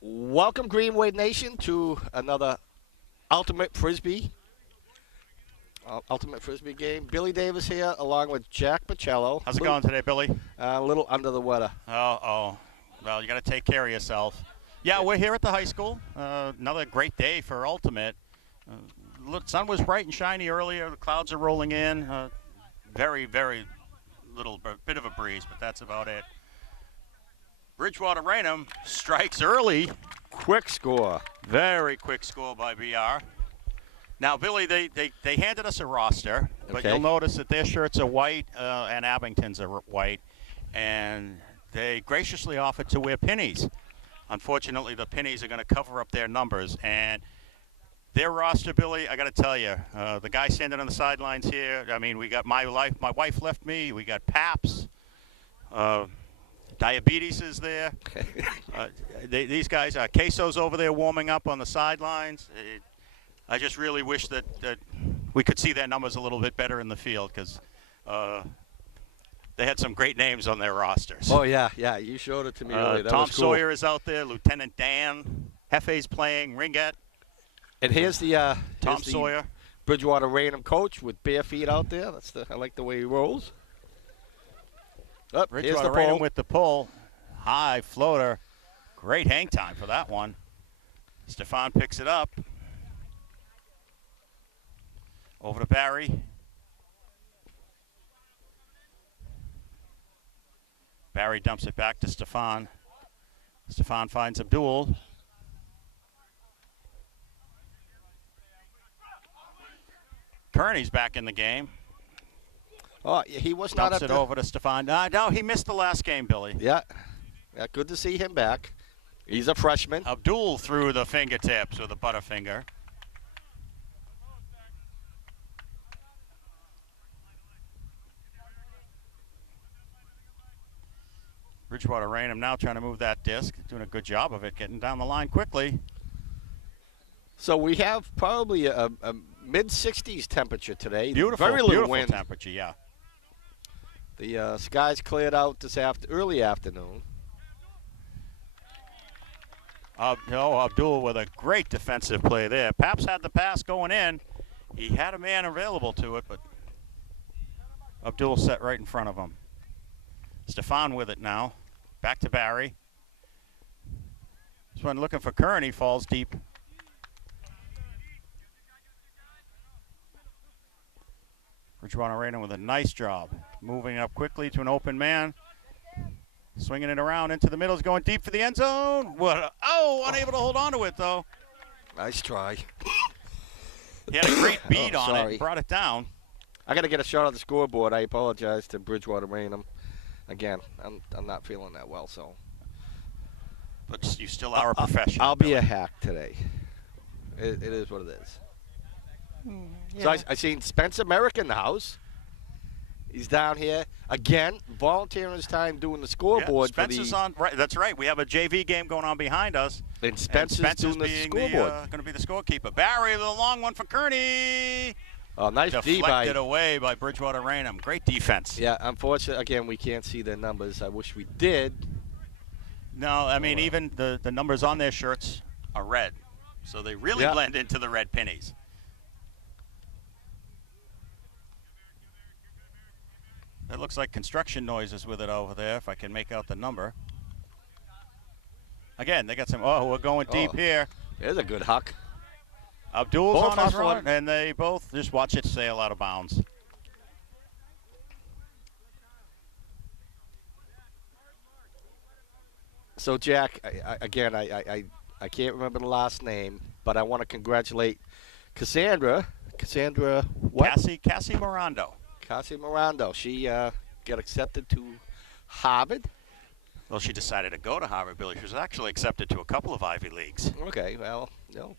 Welcome, Greenway Nation, to another Ultimate Frisbee. Ultimate Frisbee game. Billy Davis here, along with Jack Pacello. How's it going today, Billy? A little under the weather. Oh. Well, you got to take care of yourself. Yeah, we're here at the high school. Another great day for Ultimate. Sun was bright and shiny earlier. The clouds are rolling in. Very little bit of a breeze, but that's about it. Bridgewater Raynham strikes early. Quick score. Very quick score by BR. Now, Billy, they handed us a roster, but Okay. you'll notice that their shirts are white and Abington's are white, and they graciously offered to wear pennies. Unfortunately, the pennies are going to cover up their numbers, and their roster, Billy, I got to tell you, the guy standing on the sidelines here, I mean, we got my wife left me, we got Paps, diabetes is there. These guys, Queso's over there warming up on the sidelines. I just really wish that we could see their numbers a little bit better in the field because they had some great names on their rosters. Oh, yeah. You showed it to me earlier. That Tom was cool. Sawyer is out there. Lieutenant Dan. Hefe's playing. Ringette. And here's the Tom Sawyer. Bridgewater Raynham coach with bare feet out there. I like the way he rolls. Here's Bridgewater the Raynham pull. with the pull. High floater. Great hang time for that one. Stefan picks it up. Over to Barry. Barry dumps it back to Stefan. Stefan finds Abdul. Kearney's back in the game. Oh, he was not Dumps at it over to Stefan. No, he missed the last game, Billy. Yeah, good to see him back. He's a freshman. Abdul threw the fingertips with a butterfinger. Bridgewater Raynham now trying to move that disc, doing a good job of it, getting down the line quickly. So we have probably a mid-60s temperature today. Beautiful, Very little beautiful wind. temperature, yeah. The skies cleared out this early afternoon. Abdul with a great defensive play there. Paps had the pass going in. He had a man available to it, but Abdul set right in front of him. Stefan with it now. Back to Barry. This one looking for Kearney, falls deep. Bridgewater Raynham with a nice job. Moving up quickly to an open man. Swinging it around into the middle. Is going deep for the end zone. Unable to hold on to it, though. Nice try. He had a great beat on it sorry. and brought it down. I got to get a shot of the scoreboard. I apologize to Bridgewater Raynham. Again, I'm not feeling that well, so. But you still are a professional. I'll be a hack today. It is what it is. Yeah. So I seen Spencer Merrick in the house. He's down here again, volunteering his time doing the scoreboard. Spencer's on. Right, that's right. We have a JV game going on behind us. And Spencer's doing the scoreboard. Going to be the scorekeeper. Barry with a long one for Kearney. Oh, nice D by. Deflected away by Bridgewater Raynham. Great defense. Yeah, unfortunately, again, we can't see their numbers. I wish we did. No, I mean, even the numbers on their shirts are red. So they really blend into the red pennies. That looks like construction noises with it over there, if I can make out the number. Again, they got some, we're going deep here. There's a good huck. Abdul's Both on his hustling. run, and they both just watch it sail out of bounds. So, Jack, I can't remember the last name, but I want to congratulate Cassandra. Cassandra what? Cassie Morando. Cassie Morando. She got accepted to Harvard. Well, she decided to go to Harvard, Billy. She was actually accepted to a couple of Ivy Leagues. Okay, well, no.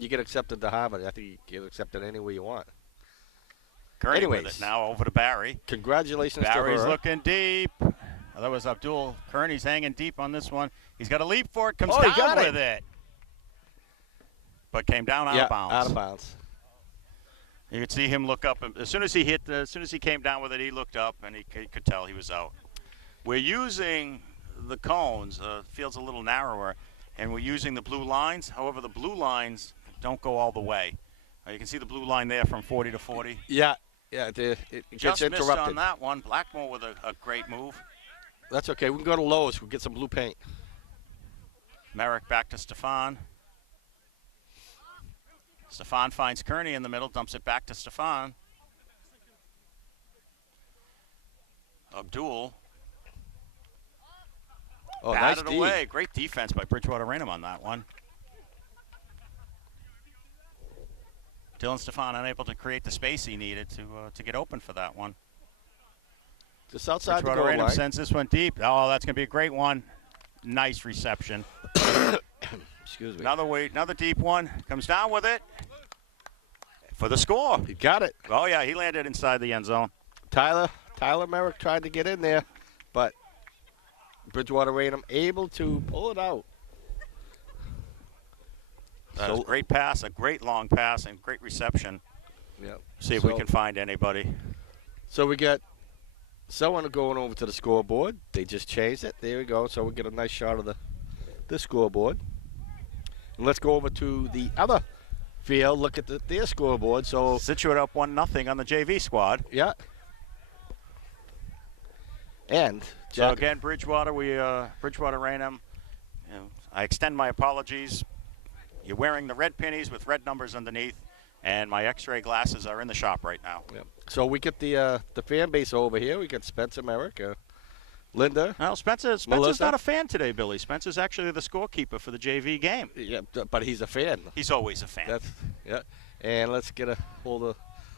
You get accepted to Harvard. I think you get accepted anywhere you want. Kearney with Anyways. it now over to Barry. Congratulations Barry's to her. looking deep. That was Abdul. Kearney's hanging deep on this one. He's got a leap for it. Comes he down got with it. But came down out of bounds. Out of bounds. You could see him look up. And as soon as he came down with it, he looked up, and he could tell he was out. We're using the cones. Field's a little narrower, and we're using the blue lines. However, the blue lines don't go all the way. You can see the blue line there from 40 to 40. Yeah, it gets Just missed on interrupted. that one. Blackmore with a great move. That's okay. We can go to Lowe's. We'll get some blue paint. Merrick back to Stefan. Stefan finds Kearney in the middle, dumps it back to Stefan. Abdul. Oh, nice batted D. away. Great defense by Bridgewater Raynham on that one. Dylan Stefan unable to create the space he needed to get open for that one. Just outside the Bridgewater goal Raynham line. sends this one deep. Oh, that's going to be a great one. Nice reception. Excuse me. Another deep one. Comes down with it for the score. He got it. Oh, yeah, he landed inside the end zone. Tyler Merrick tried to get in there, but Bridgewater Raynham able to pull it out. That was a great pass, a great long pass, and great reception. Yep. See if we can find anybody. So we got someone going over to the scoreboard. They just changed it. There we go. So we get a nice shot of the scoreboard. And let's go over to the other field. Look at their scoreboard. So Situate up 1-0 on the JV squad. yeah. And So again, Bridgewater Raynham. I extend my apologies. You're wearing the red pennies with red numbers underneath, and my X-ray glasses are in the shop right now. Yep. So we get the fan base over here. We got Spencer Merrick, Linda. Well, Spencer's Melissa? not a fan today, Billy. Spencer's actually the scorekeeper for the JV game. Yeah, but he's a fan. He's always a fan. That's yeah. And let's get a hold of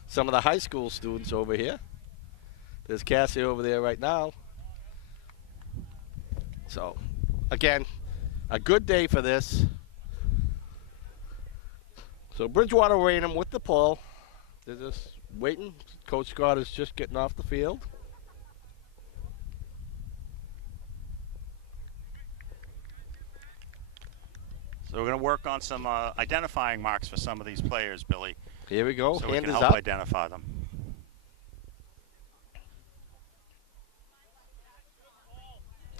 some of the high school students over here. There's Cassie over there right now. So, again, a good day for this. So Bridgewater Raynham with the pull. They're just waiting. Coach Scott is just getting off the field. So we're going to work on some identifying marks for some of these players, Billy. Here we go. So we Hand can is help up. identify them.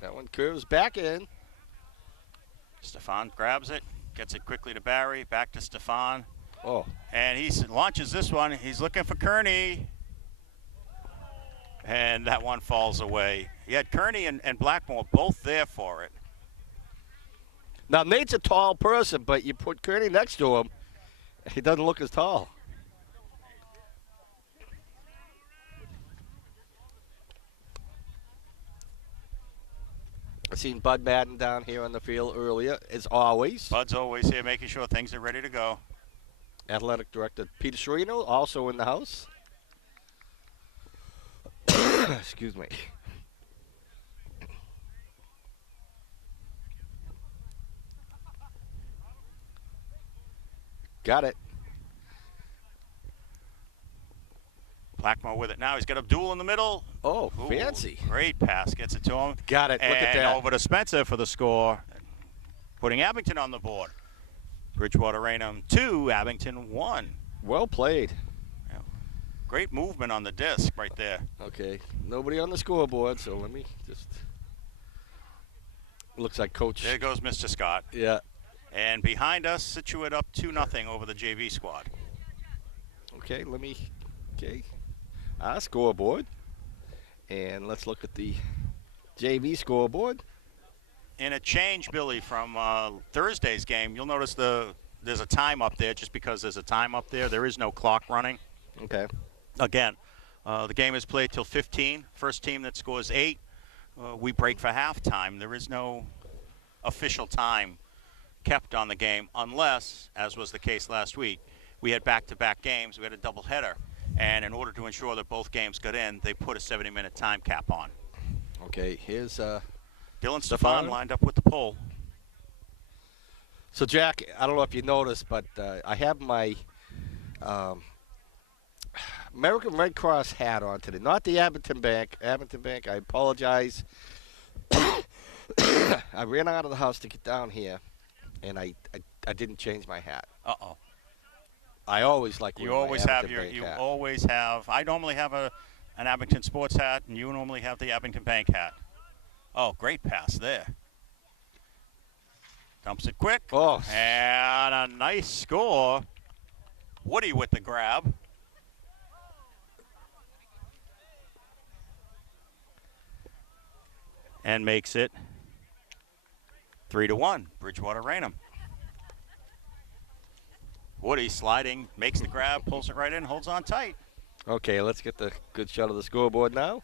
That one curves back in. Stefan grabs it, gets it quickly to Barry, back to Stefan. Oh, And he launches this one. He's looking for Kearney. And that one falls away. He had Kearney and Blackmore both there for it. now Nate's a tall person, but you put Kearney next to him, he doesn't look as tall. I seen Bud Madden down here on the field earlier, as always. Bud's always here making sure things are ready to go. Athletic Director Peter Serino also in the house. Excuse me. Got it. Blackmore with it now. He's got Abdul in the middle. Oh, Ooh, fancy. Great pass. Gets it to him. Got it. Look at And that. over to Spencer for the score. Putting Abington on the board. Bridgewater Raynham 2, Abington 1. Well played. Great movement on the disc right there. Okay, nobody on the scoreboard, so let me just. Looks like Coach. There goes Mr. Scott. Yeah. And behind us, Situate up 2-0 over the JV squad. Okay, let me. Okay. Our scoreboard. And let's look at the JV scoreboard. In a change, Billy, from Thursday's game, you'll notice there's a time up there. Just because there's a time up there, there is no clock running. Okay. Again, the game is played till 15. First team that scores 8, we break for halftime. There is no official time kept on the game unless, as was the case last week, we had back-to-back games. We had a doubleheader. And in order to ensure that both games got in, they put a 70-minute time cap on. Okay, here's Dylan Stefan Stefan lined up with the pole. So Jack, I don't know if you noticed, but I have my American Red Cross hat on today. Not the Abington Bank. Abington Bank, I apologize. I ran out of the house to get down here, and I didn't change my hat. Uh-oh. I always like You wearing my always have Abington Bank hat. always have. I normally have an Abington sports hat, and you normally have the Abington Bank hat. Oh, great pass there. Dumps it quick. Oh. And a nice score. Woody with the grab. And makes it 3-1, Bridgewater Raynham. Woody sliding, makes the grab, pulls it right in, holds on tight. Okay, let's get the good shot of the scoreboard now.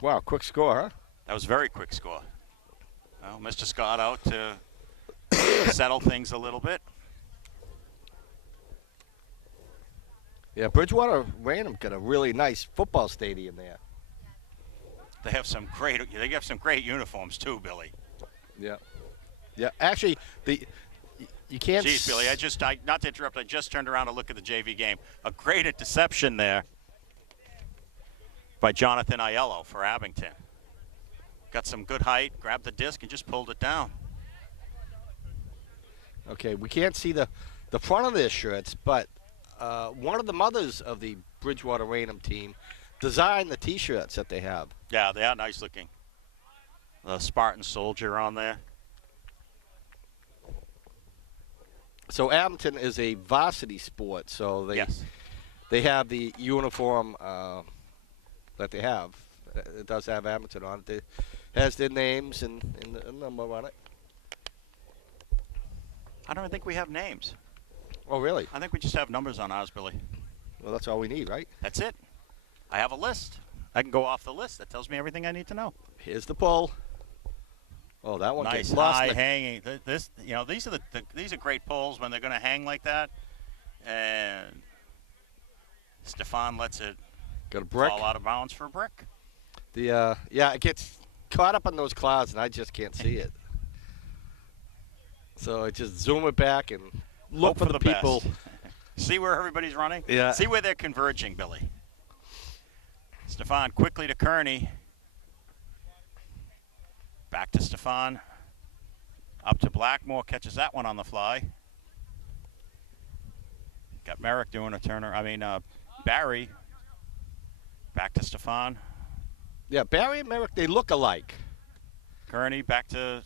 Wow, quick score, huh? That was a very quick score. Well, Mr. Scott out to settle things a little bit. Yeah, Bridgewater Raynham got a really nice football stadium there. They have some great uniforms too, Billy. Yeah. Yeah, actually, you can't. Jeez, Billy, not to interrupt, I just turned around to look at the JV game. A great interception there by Jonathan Aiello for Abington. Got some good height, grabbed the disc, and just pulled it down. Okay, we can't see the front of their shirts, but one of the mothers of the Bridgewater Raynham team designed the T-shirts that they have. Yeah, they are nice looking. The Spartan soldier on there. So Abington is a varsity sport, so they have the uniform that they have. It does have Abington on it. It has their names and a number on it. I don't think we have names. Oh, really? I think we just have numbers on ours, Billy. Well, that's all we need, right? That's it. I have a list. I can go off the list. That tells me everything I need to know. Here's the pull. Oh, that one nice gets lost. High hanging. These are great pulls when they're going to hang like that. And Stefan lets it got a brick. Fall out of bounds for a brick. It gets caught up in those clouds, and I just can't see it. So I just zoom it back and look for the people. See where everybody's running? Yeah. See where they're converging, Billy. Stefan quickly to Kearney. Back to Stefan. Up to Blackmore, catches that one on the fly. Got Merrick doing a turner. Barry. Back to Stefan. Yeah, Barry and Merrick, they look alike. Kearney back to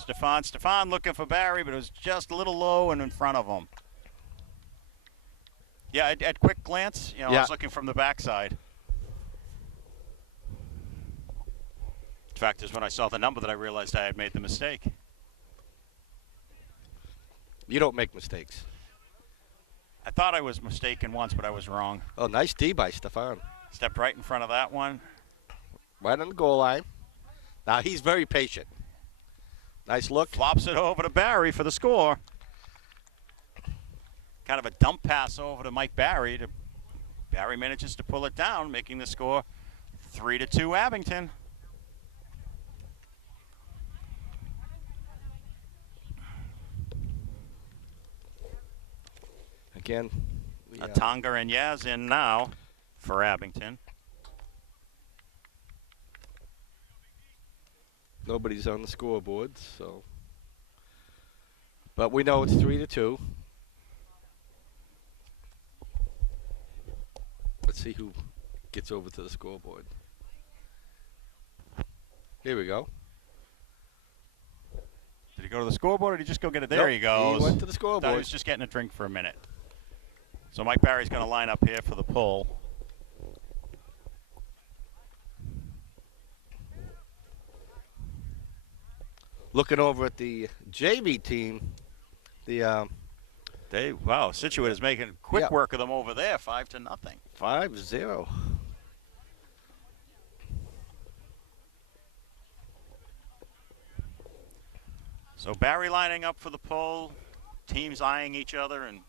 Stefan. Stefan looking for Barry, but it was just a little low and in front of him. Yeah, at quick glance, I was looking from the backside. In fact, is when I saw the number that I realized I had made the mistake. You don't make mistakes. I thought I was mistaken once, but I was wrong. Oh, nice D by Stefan. Stepped right in front of that one. Right on the goal line. Now he's very patient. Nice look. Flops it over to Barry for the score. Kind of a dump pass over to Mike Barry. Barry manages to pull it down, making the score 3-2 Abington. Again. Tonga and Yaz in now for Abington. Nobody's on the scoreboard, so. But we know it's 3-2. Let's see who gets over to the scoreboard. Here we go. Did he go to the scoreboard or did he just go get it? There he goes. He went to the scoreboard. Thought he was just getting a drink for a minute. So Mike Barry's going to line up here for the pull. Looking over at the JV team, Situate is making quick work of them over there, 5-0. 5-0. So Barry lining up for the pull, teams eyeing each other, and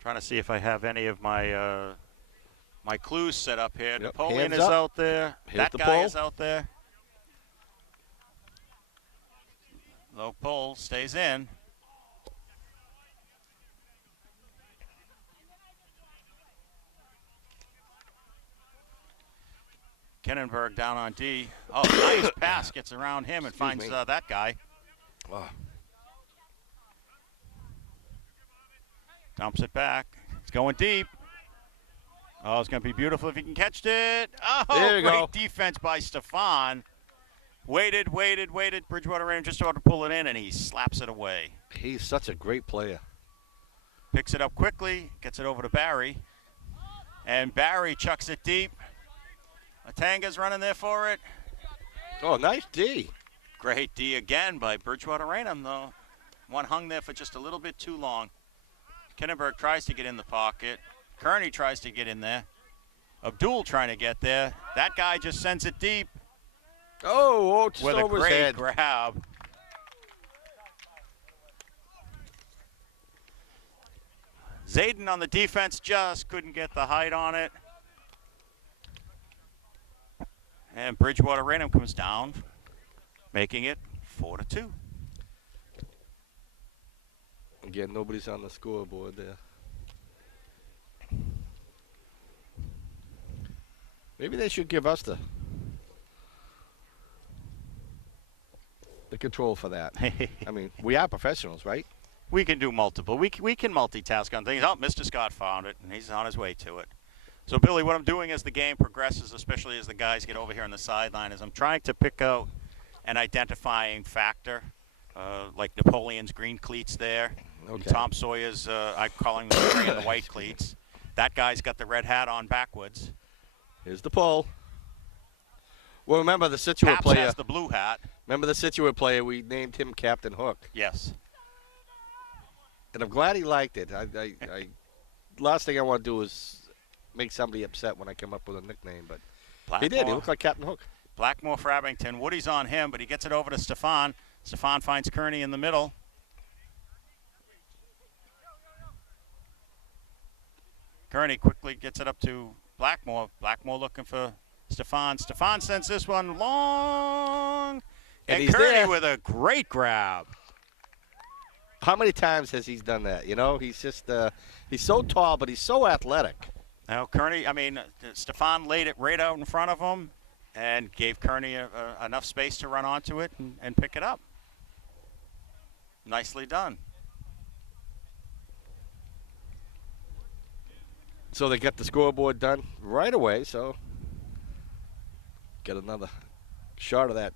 trying to see if I have any of my my clues set up here. Yep. Napoleon Hands is up. out there. Here's That the guy pull. is out there. Low pull stays in. Kennenberg down on D. Oh, nice pass. Gets around him and finds that guy. Oh. Dumps it back. It's going deep. Oh, it's going to be beautiful if he can catch it. Oh, There you great go. defense by Stefan. Waited. Bridgewater Raynham just ought to pull it in, and he slaps it away. He's such a great player. Picks it up quickly, gets it over to Barry. And Barry chucks it deep. Atanga's running there for it. Oh, nice D. Great D again by Bridgewater Raynham, though. One hung there for just a little bit too long. Kinnenberg tries to get in the pocket. Kearney tries to get in there. Abdul trying to get there. That guy just sends it deep. Oh, just with over a his great head. grab. Zayden on the defense just couldn't get the height on it. And Bridgewater Raynham comes down, making it 4-2. Again, nobody's on the scoreboard there. Maybe they should give us the control for that. I mean, we are professionals, right? We can do multiple. We can multitask on things. Oh, Mr. Scott found it, and he's on his way to it. So, Billy, what I'm doing as the game progresses, especially as the guys get over here on the sideline, is I'm trying to pick out an identifying factor, like Napoleon's green cleats there. Okay. Tom Sawyer's, I'm calling them the gray and the white cleats. That guy's got the red hat on backwards. Here's the pull. Well, remember the Situate Paps player. has the blue hat. Remember the Situate player? We named him Captain Hook. Yes. And I'm glad he liked it. Last thing I want to do is make somebody upset when I come up with a nickname, but he did. He looked like Captain Hook. Blackmore for Abington. Woody's on him, but he gets it over to Stefan. Stefan finds Kearney in the middle. Kearney quickly gets it up to Blackmore. Blackmore looking for Stefan. Stefan sends this one long. And he's Kearney there. with a great grab. How many times has he done that? You know, he's just he's so tall, but he's so athletic. Now, Kearney, Stefan laid it right out in front of him and gave Kearney enough space to run onto it and pick it up. Nicely done. So they get the scoreboard done right away, so get another shot of that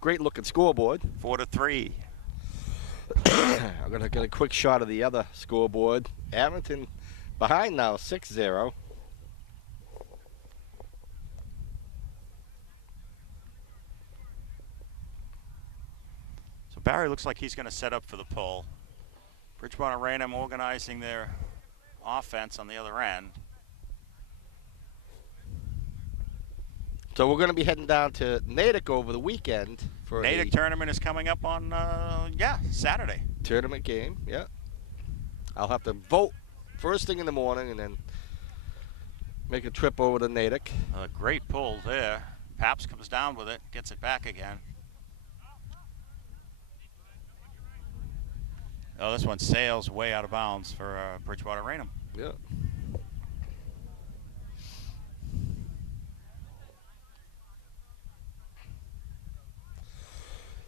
great-looking scoreboard. 4-3. I'm going to get a quick shot of the other scoreboard. Abington behind now, 6-0. So Barry looks like he's going to set up for the pull. Bridgewater Raynham organizing their offense on the other end. So we're going to be heading down to Natick over the weekend for Natick a tournament is coming up on, Saturday. tournament game. Yeah. I'll have to vote first thing in the morning and then make a trip over to Natick. A great pull there. Paps comes down with it, gets it back again. Oh, this one sails way out of bounds for Bridgewater Raynham. Yeah.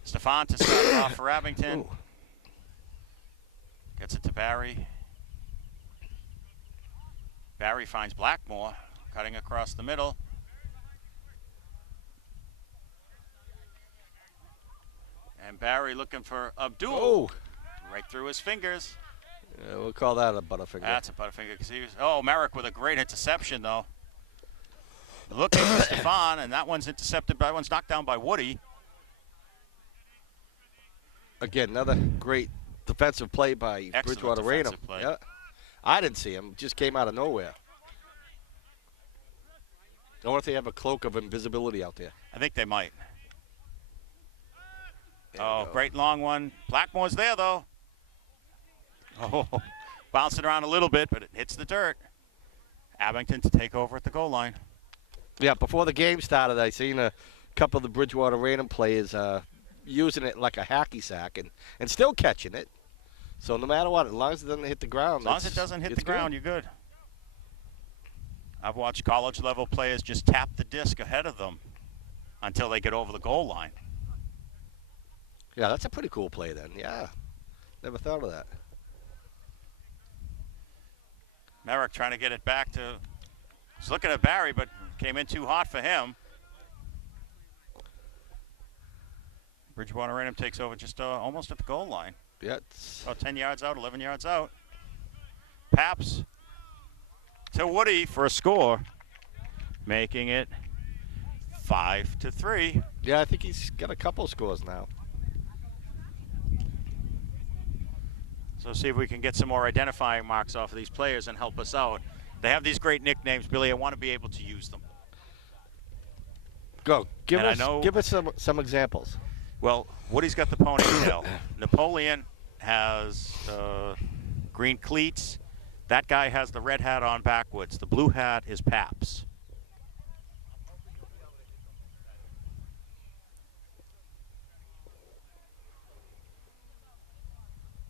Stefan to start it off for Abington. Ooh. Gets it to Barry. Barry finds Blackmore, cutting across the middle. And Barry looking for Abdul. Oh. Right through his fingers. Yeah, we'll call that a butterfinger. That's a butterfinger. 'Cause he was, Merrick with a great interception, though. Looking for Stefan, and that one's intercepted. That one's knocked down by Woody. Again, another great defensive play by Excellent Bridgewater Raynham. defensive play. Yeah. I didn't see him. Just came out of nowhere. I wonder if they have a cloak of invisibility out there. I think they might. There we Oh, go. great long one. Blackmore's there, though. Oh, bouncing around a little bit, but it hits the dirt. Abington to take over at the goal line. Yeah, before the game started, I seen a couple of the Bridgewater Raynham players using it like a hacky sack and still catching it. So no matter what, as long as it doesn't hit the ground. As long as it doesn't hit the it's ground, good. you're good. I've watched college-level players just tap the disc ahead of them until they get over the goal line. Yeah, that's a pretty cool play then. Yeah. Never thought of that. Merrick trying to get it back to, he's looking at Barry, but came in too hot for him. Bridgewater Raynham takes over just almost at the goal line. Yeah. About 10 yards out, 11 yards out. Paps to Woody for a score, making it 5-3. Yeah, I think he's got a couple scores now. So see if we can get some more identifying marks off of these players and help us out. They have these great nicknames, Billy. I want to be able to use them. Go. Give us some examples. Well, Woody's got the ponytail. Napoleon has green cleats. That guy has the red hat on backwards. The blue hat is Paps.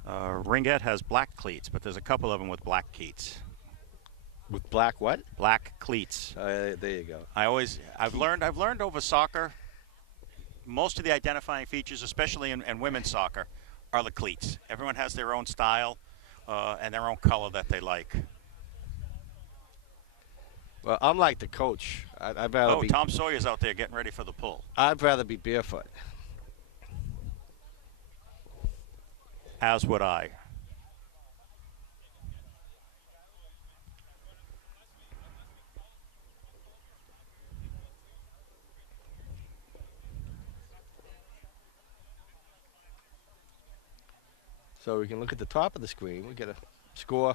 Ringette has black cleats, but there's a couple of them with black cleats. With black what? Black cleats. There you go. I've learned over soccer, most of the identifying features, especially in women's soccer, are the cleats. Everyone has their own style and their own color that they like. Well, I'm like the coach. I'd rather be. Tom Sawyer's out there getting ready for the pull. I'd rather be barefoot. As would I. So we can look at the top of the screen. We get a score.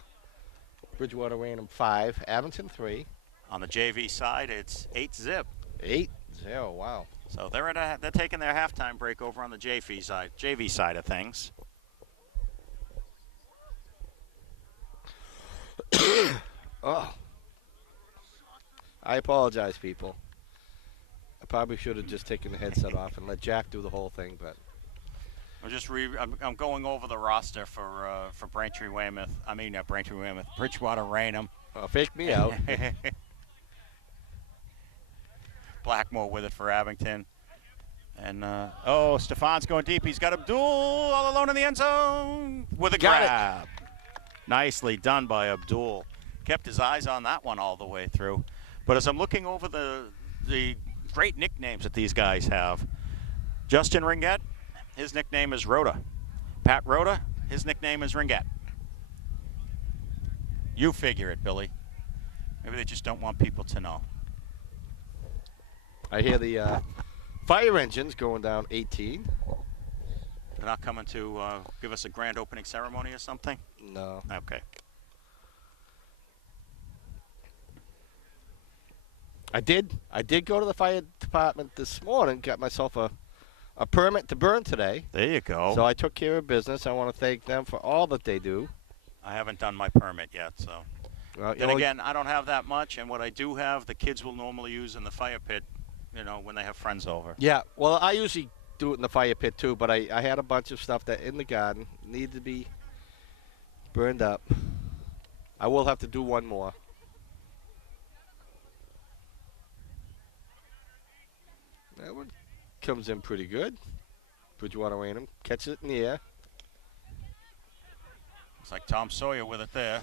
Bridgewater Raynham 5, Abington 3. On the JV side, it's 8-0. 8-0, wow. So they're taking their halftime break over on the JV side of things. Oh. I apologize, people. I probably should have just taken the headset off and let Jack do the whole thing, but I'm going over the roster for Bridgewater Raynham. Oh, fake me out. Blackmore with it for Abington. And, Stefan's going deep. He's got Abdul all alone in the end zone with a grab. Nicely done by Abdul. Kept his eyes on that one all the way through. But as I'm looking over the great nicknames that these guys have, Justin Ringette, his nickname is Rhoda. Pat Rhoda, his nickname is Ringette. You figure it, Billy. Maybe they just don't want people to know. I hear the fire engines going down 18. They're not coming to give us a grand opening ceremony or something? No. Okay. I did go to the fire department this morning, got myself a permit to burn today. There you go. So I took care of business. I want to thank them for all that they do. I haven't done my permit yet, so. Well, then again, I don't have that much, and what I do have, the kids will normally use in the fire pit, when they have friends over. Yeah, well, I usually do it in the fire pit too, but I had a bunch of stuff that in the garden needed to be burned up. I will have to do one more. That one comes in pretty good. Bridgewater Raynham catches it in the air. It's like Tom Sawyer with it there.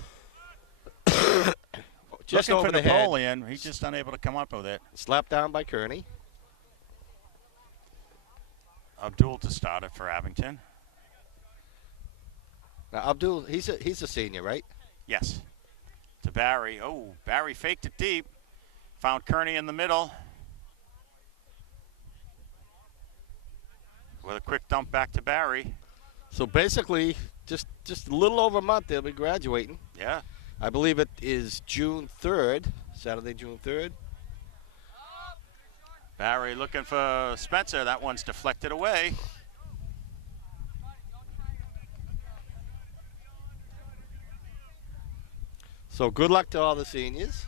Just looking over for the Napoleon. head. He's just unable to come up with it. Slapped down by Kearney. Abdul to start it for Abington. Now Abdul, he's a senior, right? Yes. To Barry. Oh, Barry faked it deep. Found Kearney in the middle. With a quick dump back to Barry. So basically, just a little over a month, they'll be graduating. Yeah. I believe it is June 3rd, Saturday, June 3rd. Barry looking for Spencer. That one's deflected away. So good luck to all the seniors.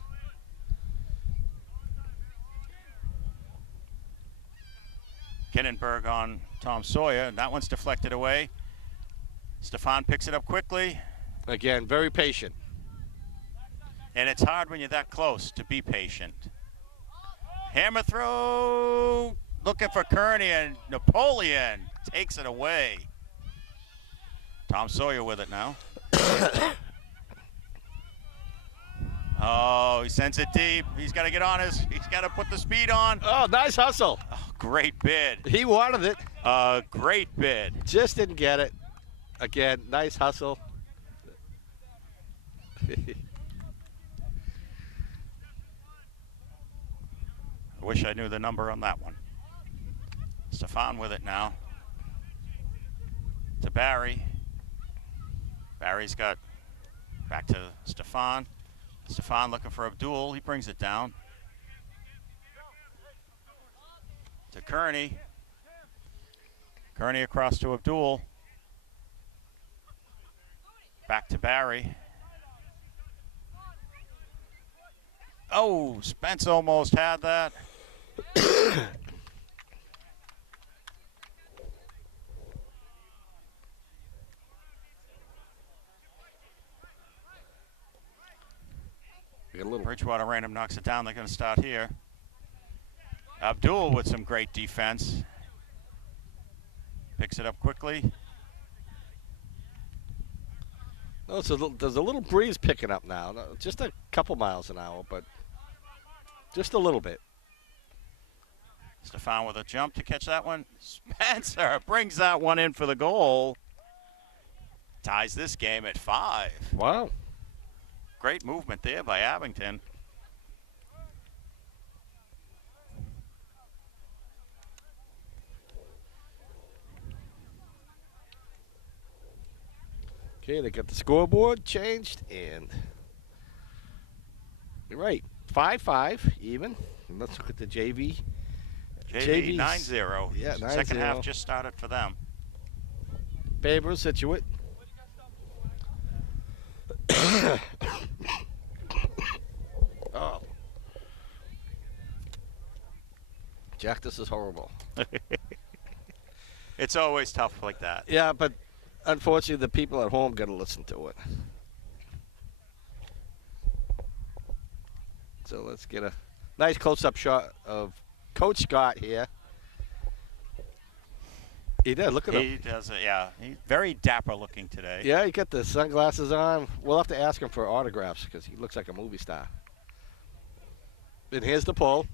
Kinnenberg on Tom Sawyer. That one's deflected away. Stefan picks it up quickly. Again, very patient. And it's hard when you're that close to be patient. Hammer throw. Looking for Kearney, and Napoleon takes it away. Tom Sawyer with it now. Oh, he sends it deep. He's got to get on he's got to put the speed on. Oh, nice hustle. Oh, great bid. He wanted it. Great bid. Just didn't get it. Again, nice hustle. I wish I knew the number on that one. Stefan with it now. To Barry. Barry's got back to Stefan. Stefan looking for Abdul. He brings it down. To Kearney. Kearney across to Abdul. Back to Barry. Oh, Spence almost had that. Bridgewater Raynham knocks it down. They're going to start here. Abdul with some great defense. Picks it up quickly. No, there's a little breeze picking up now. Just a couple miles an hour, but just a little bit. Stefan with a jump to catch that one. Spencer brings that one in for the goal. Ties this game at 5. Wow. Great movement there by Abington. Okay, they got the scoreboard changed, and you're right, 5-5 even. And let's look at the JV. JV 9-0. Yeah, 9-0. Second half just started for them. Faber, Situate. Oh. Jack, this is horrible. It's always tough like that. Yeah, but unfortunately, the people at home got to listen to it. So let's get a nice close-up shot of Coach Scott here. He did. Look at him. He does it, yeah. He's very dapper looking today. Yeah, he got the sunglasses on. We'll have to ask him for autographs because he looks like a movie star. And here's the pull.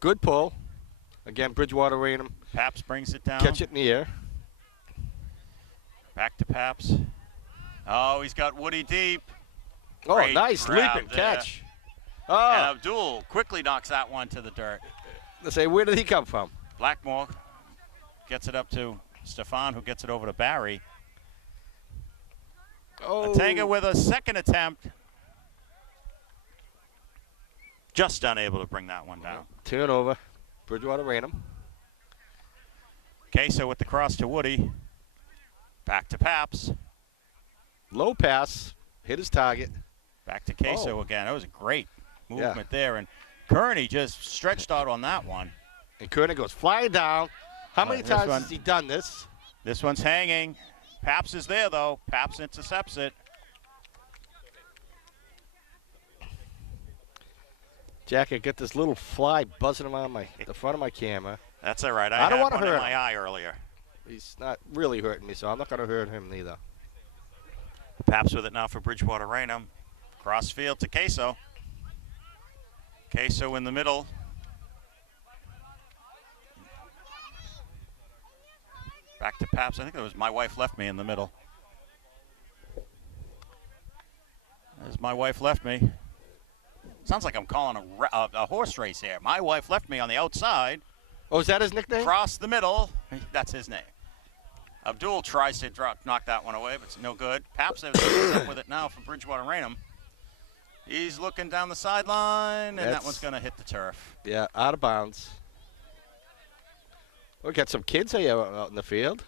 Good pull. Again, Bridgewater Raynham. Paps brings it down. Catch it in the air. Back to Paps. Oh, he's got Woody deep. Oh, Great nice grab leaping there. catch. And Oh, Abdul quickly knocks that one to the dirt. let's say, where did he come from? Blackmore gets it up to Stefan, who gets it over to Barry. Oh, Atanga with a second attempt. Just unable to bring that one down. turnover. Bridgewater Raynham. Queso with the cross to Woody. Back to Paps. Low pass. Hit his target. Back to Queso Oh. again. That was a great movement there. And Kearney just stretched out on that one. And Kearney goes flying down. How many this times one- has he done this? This one's hanging. Paps is there, though. Paps intercepts it. Jack, I got this little fly buzzing around the front of my camera. That's all right. I don't had wanna one in hurt my him. eye earlier. He's not really hurting me, so I'm not going to hurt him neither. Paps with it now for Bridgewater Raynham. Cross field to Queso. Queso in the middle. Back to Paps. I think it was My Wife Left Me in the middle. There's My Wife Left Me. Sounds like I'm calling a horse race here. My Wife Left Me on the outside. Oh, is that his nickname? Across the middle. That's his name. Abdul tries to knock that one away, but it's no good. Paps is up with it now for Bridgewater Raynham. He's looking down the sideline, and that one's going to hit the turf. Yeah, out of bounds. We got some kids here out in the field.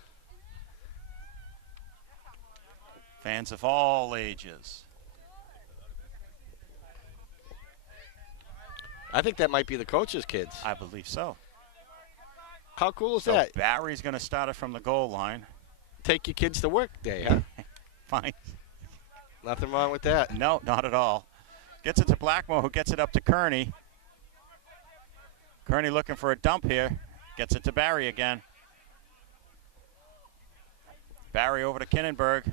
Fans of all ages. I think that might be the coach's kids. I believe so. How cool is So that? Barry's going to start it from the goal line. Take your kids to work day, huh? Fine. Nothing wrong with that. No, not at all. Gets it to Blackmore, who gets it up to Kearney. Kearney looking for a dump here. Gets it to Barry again. Barry over to Kinnenberg.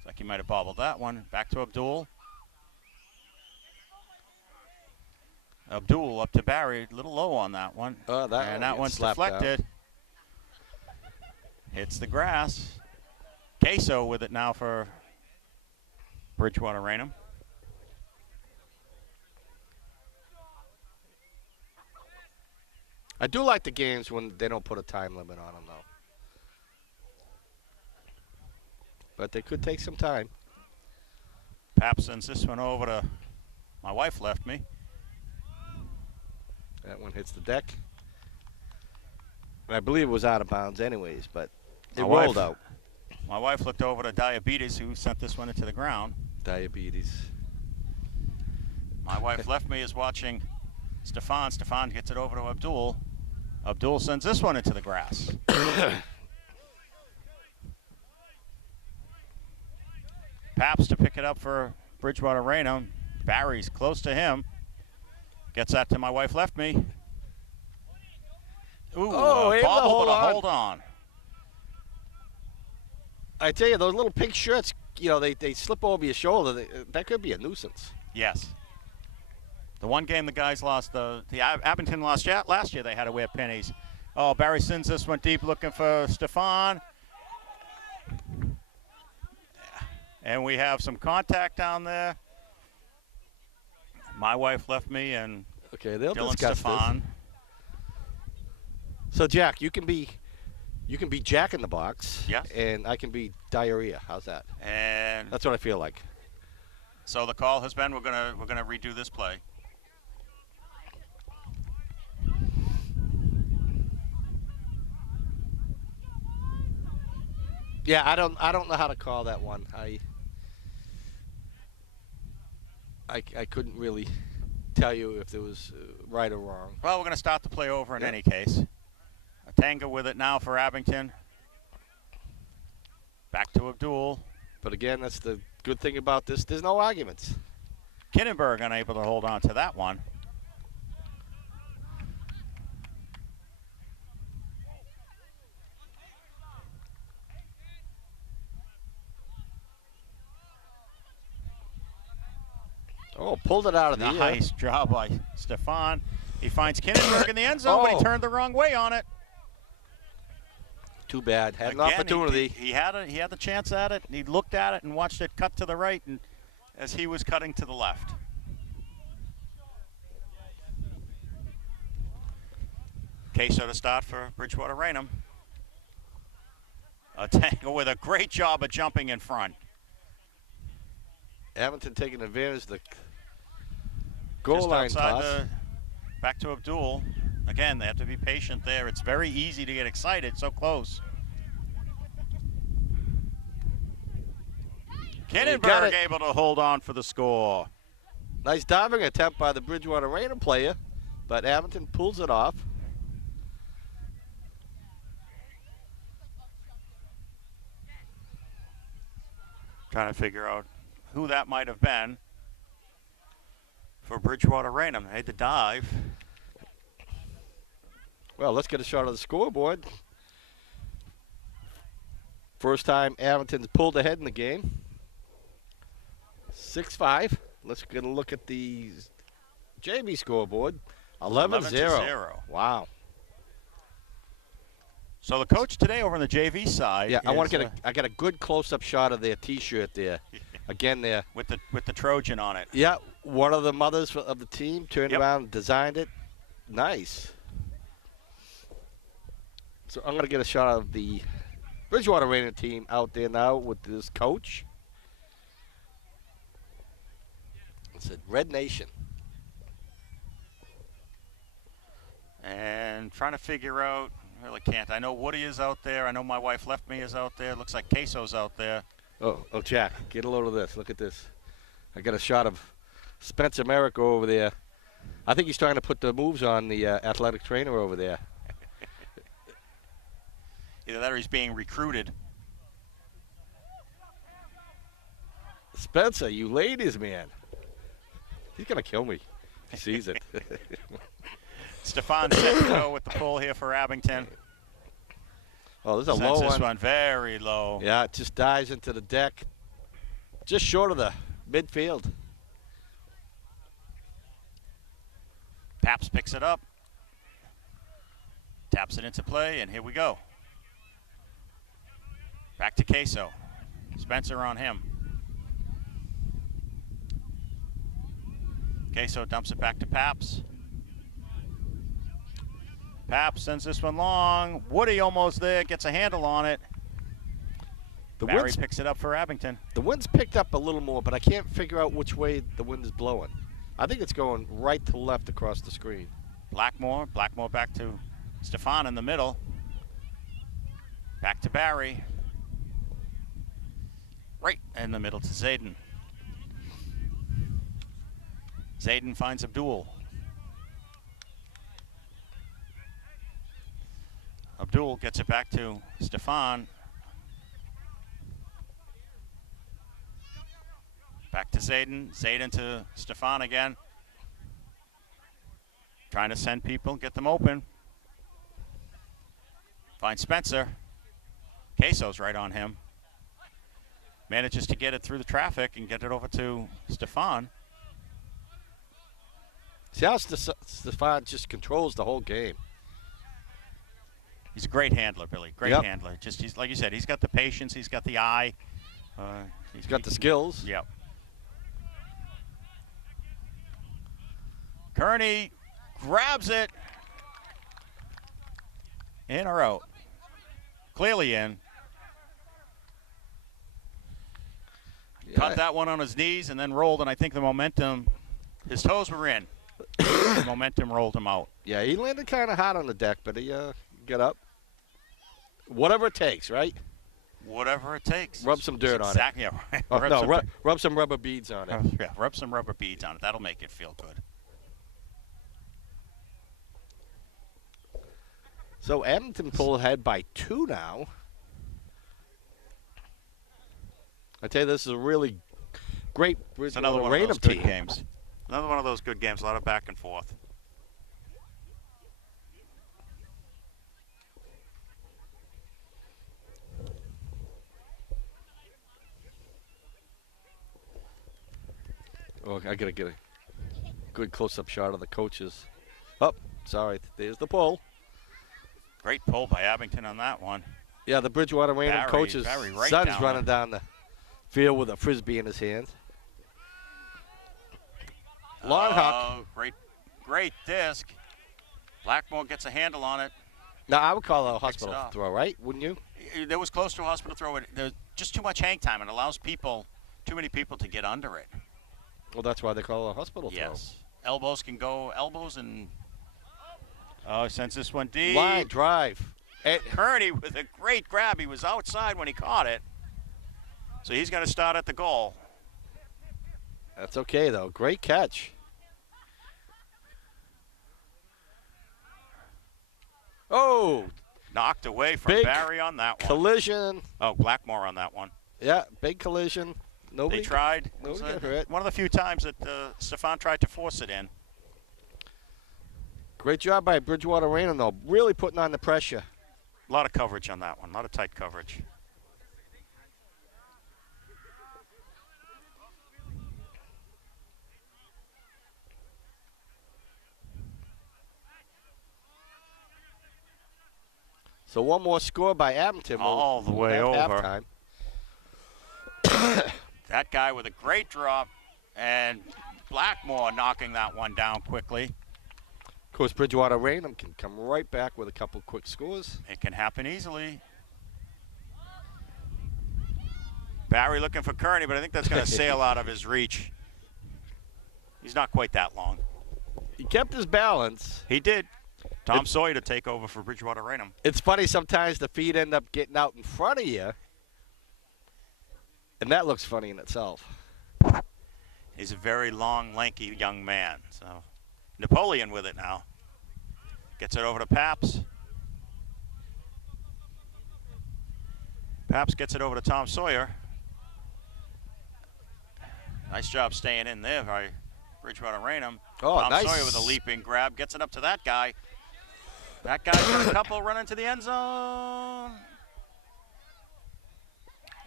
Looks like he might have bobbled that one. Back to Abdul. Abdul up to Barry. A little low on that one. That one's deflected. Hits the grass. Queso with it now for Bridgewater Raynham. I do like the games when they don't put a time limit on them, though. But they could take some time. Pap sends this one over to my wife left me. That one hits the deck. And I believe it was out of bounds anyways, but it rolled out. My wife looked over to Diabetes, who sent this one into the ground. Diabetes. My wife left me is watching Stefan. Stefan gets it over to Abdul. Abdul sends this one into the grass. Paps to pick it up for Bridgewater Raynham. Barry's close to him. Gets that to my wife left me. Ooh, bobble, but a hold on. I tell you, those little pink shirts, they slip over your shoulder. That could be a nuisance. Yes. The one game the guys lost, the Abington lost last year, they had to wear pennies. Oh, Barry sends this one deep looking for Stefan. And we have some contact down there. My wife left me, and they'll Dylan discuss Stefan. This. So, Jack, you can be Jack in the Box. Yes. And I can be diarrhea. How's that? And that's what I feel like. So the call has been we're gonna redo this play. Yeah, I don't know how to call that one. I couldn't really tell you if it was right or wrong. Well, we're going to start the play over in any case. A Tanga with it now for Abington. Back to Abdul. But again, that's the good thing about this. There's no arguments. Kinnenberg unable to hold on to that one. Oh, pulled it out of the air. Nice job by Stefan. He finds Kinnenberg in the end zone, but he turned the wrong way on it. Too bad. Had an opportunity. He had the chance at it, and he looked at it and watched it cut to the right, and as he was cutting to the left. Queso to start for Bridgewater Raynham. A Tango with a great job of jumping in front. Abington taking advantage of the goal line toss. Back to Abdul. Again, they have to be patient there. It's very easy to get excited, so close. Kinnenberg able to hold on for the score. Nice diving attempt by the Bridgewater Raynham player, but Abington pulls it off. Trying to figure out who that might have been for Bridgewater Raynham. They had to dive. Well, let's get a shot of the scoreboard. First time Abington's pulled ahead in the game. 6-5. Let's get a look at the JV scoreboard. 11-0. Wow. So the coach today over on the JV side. Yeah, I got a good close-up shot of their T-shirt there. Again, there with the Trojan on it. Yeah, one of the mothers of the team turned around and designed it. Nice. So I'm going to get a shot of the Bridgewater Raynham team out there now with this coach. It's a Red Nation. And trying to figure out, really can't. I know Woody is out there. I know my wife left me is out there. Looks like Queso's out there. Oh, Jack, get a load of this. Look at this. I got a shot of Spencer Merrick over there. I think he's trying to put the moves on the athletic trainer over there. Either that or he's being recruited. Spencer, you ladies, man. He's going to kill me. He sees it. Stefan set to go with the pull here for Abington. Oh, this is a low one. This one very low. Yeah, it just dives into the deck. Just short of the midfield. Paps picks it up. Taps it into play, and here we go. Back to Queso. Spencer on him. Queso dumps it back to Paps. Paps sends this one long. Woody almost there, gets a handle on it. Barry picks it up for Abington. The wind's picked up a little more, but I can't figure out which way the wind is blowing. I think it's going right to left across the screen. Blackmore back to Stefan in the middle. Back to Barry. Right in the middle to Zayden. Zayden finds Abdul. Abdul gets it back to Stefan. Back to Zayden. Zayden to Stefan again. Trying to send people, get them open. Finds Spencer. Queso's right on him. Manages to get it through the traffic and get it over to Stefan. See how Stefan just controls the whole game. He's a great handler, Billy. Great handler. Just he's like you said, he's got the patience, he's got the eye. He's got the skills. Yep. Kearney grabs it. In or out? Clearly in. Yeah. Caught that one on his knees and then rolled, and I think the momentum, his toes were in. The momentum rolled him out. Yeah, he landed kind of hot on the deck, but he got up. Whatever it takes, right? Whatever it takes. Rub some dirt on it. Yeah, right. Oh, rub some rubber beads on it. Yeah, rub some rubber beads on it. That'll make it feel good. So Abington pull ahead by 2 now. I tell you, this is a really great It's another one of those good games. Another one of those good games. A lot of back and forth. Oh, I gotta get a good close-up shot of the coaches. Oh, sorry, there's the pull. Great pull by Abington on that one. Yeah, the Bridgewater Raynham coach's son's running down the field with a Frisbee in his hand. Long hop. Great disc. Blackmore gets a handle on it. Now, I would call it a hospital throw, right? Wouldn't you? There was close to a hospital throw. There's just too much hang time. It allows too many people to get under it. Well, that's why they call it a hospital throw. Yes. Elbows can go elbows and... Oh, sends this one deep. Line drive. Kearney with a great grab. He was outside when he caught it. So he's going to start at the goal. That's okay, though. Great catch. Oh! Knocked away from Barry on that one. Collision. Oh, Blackmore on that one. Yeah, big collision. Nobody they tried. Nobody got hurt. One of the few times that Stefan tried to force it in. Great job by Bridgewater Raynham, though. Really putting on the pressure. A lot of coverage on that one. A lot of tight coverage. So one more score by Abington. All the way over. Halftime. That guy with a great drop, and Blackmore knocking that one down quickly. Of course, Bridgewater Raynham can come right back with a couple quick scores. It can happen easily. Barry looking for Kearney, but I think that's going to sail out of his reach. He's not quite that long. He kept his balance. He did. Tom Sawyer to take over for Bridgewater Raynham. It's funny sometimes the feet end up getting out in front of you, and that looks funny in itself. He's a very long, lanky young man. So Napoleon with it now. Gets it over to Paps. Paps gets it over to Tom Sawyer. Nice job staying in there by Bridgewater Raynham. Oh, Tom nice. Sawyer with a leaping grab. Gets it up to that guy. That guy's got a couple run into the end zone.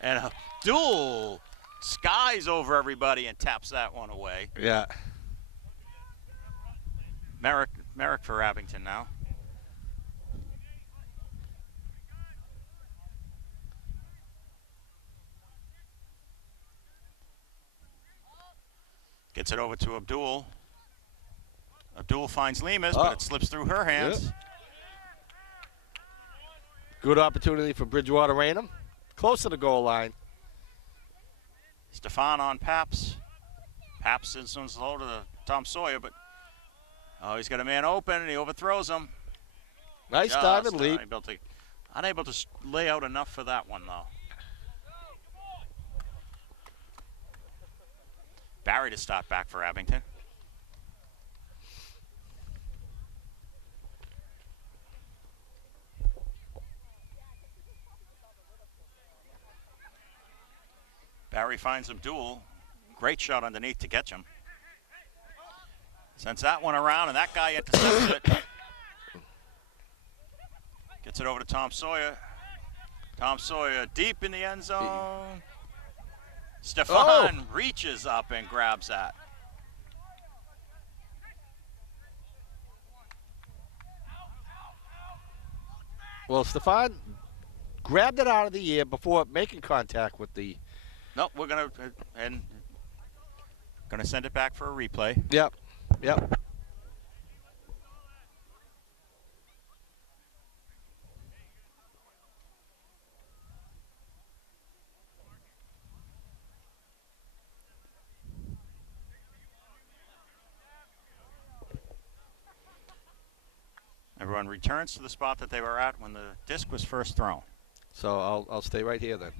And Abdul skies over everybody and taps that one away. Yeah. Merrick for Abington now. Gets it over to Abdul. Abdul finds Lemus, but it slips through her hands. Yep. Good opportunity for Bridgewater Raynham. Close to the goal line. Stefan on Paps. Paps sends one slow to Tom Sawyer, but he's got a man open and he overthrows him. Nice dive and leap. Unable to lay out enough for that one, though. Barry to start back for Abington. Barry finds Abdul. Great shot underneath to catch him. Sends that one around, and that guy intercepts it. Gets it over to Tom Sawyer. Tom Sawyer deep in the end zone. Stefan reaches up and grabs that. Well, Stefan grabbed it out of the air before making contact with the... No, we're gonna send it back for a replay. Yep. Everyone returns to the spot that they were at when the disc was first thrown. So I'll stay right here then.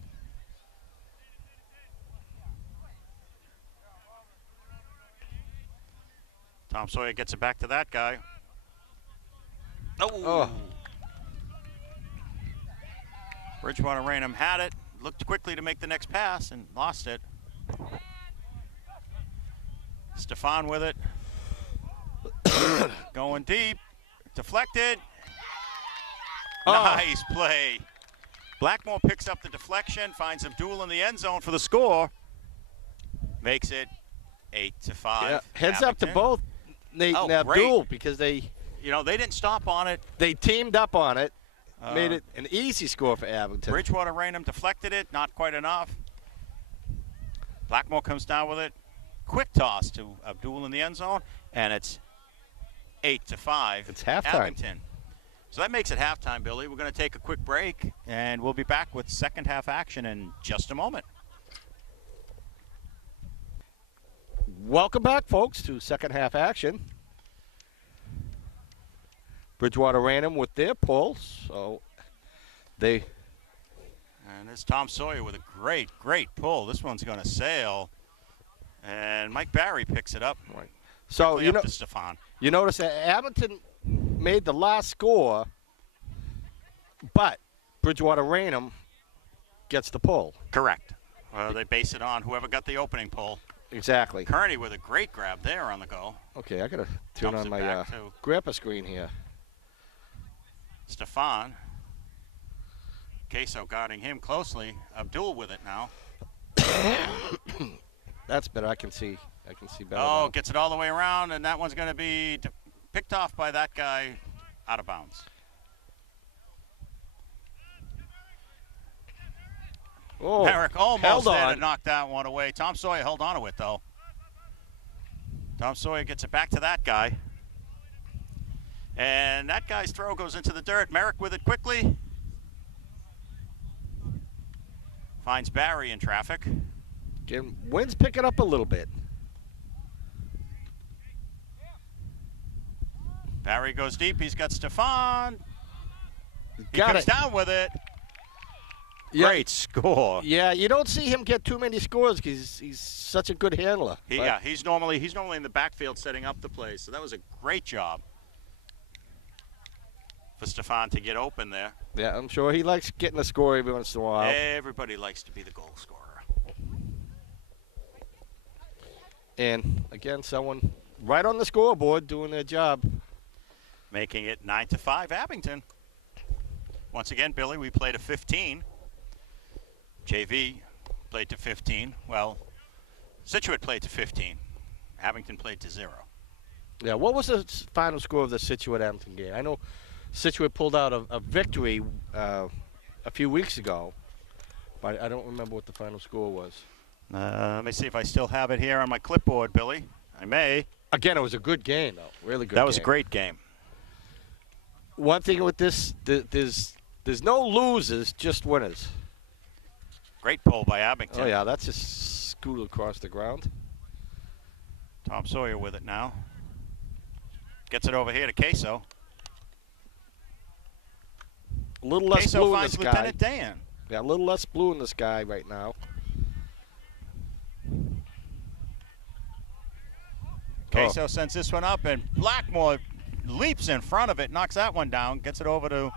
Tom Sawyer gets it back to that guy. Oh. Bridgewater Raynham had it, looked quickly to make the next pass and lost it. Stefan with it. Going deep. Deflected. Nice play. Blackmore picks up the deflection, finds Abdul in the end zone for the score. Makes it 8-5. Yeah. Heads up to Abington. both Nate and Abdul great. because they didn't stop on it. They teamed up on it, made it an easy score for Abington. Bridgewater Raynham deflected it, not quite enough. Blackmore comes down with it. Quick toss to Abdul in the end zone, and it's 8-5. It's halftime. Abington. So that makes it halftime, Billy. We're going to take a quick break, and we'll be back with second half action in just a moment. Welcome back, folks, to second half action. Bridgewater Raynham with their pull, so they... And there's Tom Sawyer with a great pull. This one's going to sail. And Mike Barry picks it up. Right. So, up to Stefan. You notice that Abington made the last score, but Bridgewater Raynham gets the pull. Correct. They base it on whoever got the opening pull. Exactly. Kearney with a great grab there on the go. Okay, I got to turn on my grandpa screen here. Stefan. Queso guarding him closely. Abdul with it now. That's better. I can see better. Oh, now. Gets it all the way around, and that one's going to be picked off by that guy out of bounds. Oh, Merrick almost there to knock that one away. Tom Sawyer held on to it, though. Tom Sawyer gets it back to that guy. And that guy's throw goes into the dirt. Merrick with it quickly. Finds Barry in traffic. Again, wind's picking up a little bit. Barry goes deep. He's got Stefan. He Got comes it. down with it. Yeah. Great score. Yeah, you don't see him get too many scores because he's such a good handler. He's normally in the backfield setting up the play. So that was a great job for Stefan to get open there. Yeah, I'm sure he likes getting a score every once in a while. Everybody likes to be the goal scorer. And again, someone right on the scoreboard doing their job. Making it 9-5 Abington. Once again, Billy, we played a 15. JV played to 15. Well, Scituate played to 15. Abington played to 0. Yeah, what was the final score of the Scituate-Abington game? I know Scituate pulled out a victory a few weeks ago, but I don't remember what the final score was. Let me see if I still have it here on my clipboard, Billy. I may. Again, it was a good game, though. Really good game. That was a great game. One thing with this, there's no losers, just winners. Great pull by Abington. Oh, yeah, that's just scooted across the ground. Tom Sawyer with it now. Gets it over here to Queso. A little less Queso blue in finds the sky. Lieutenant Dan. Yeah, a little less blue in the sky right now. Queso sends this one up, and Blackmore leaps in front of it, knocks that one down, gets it over to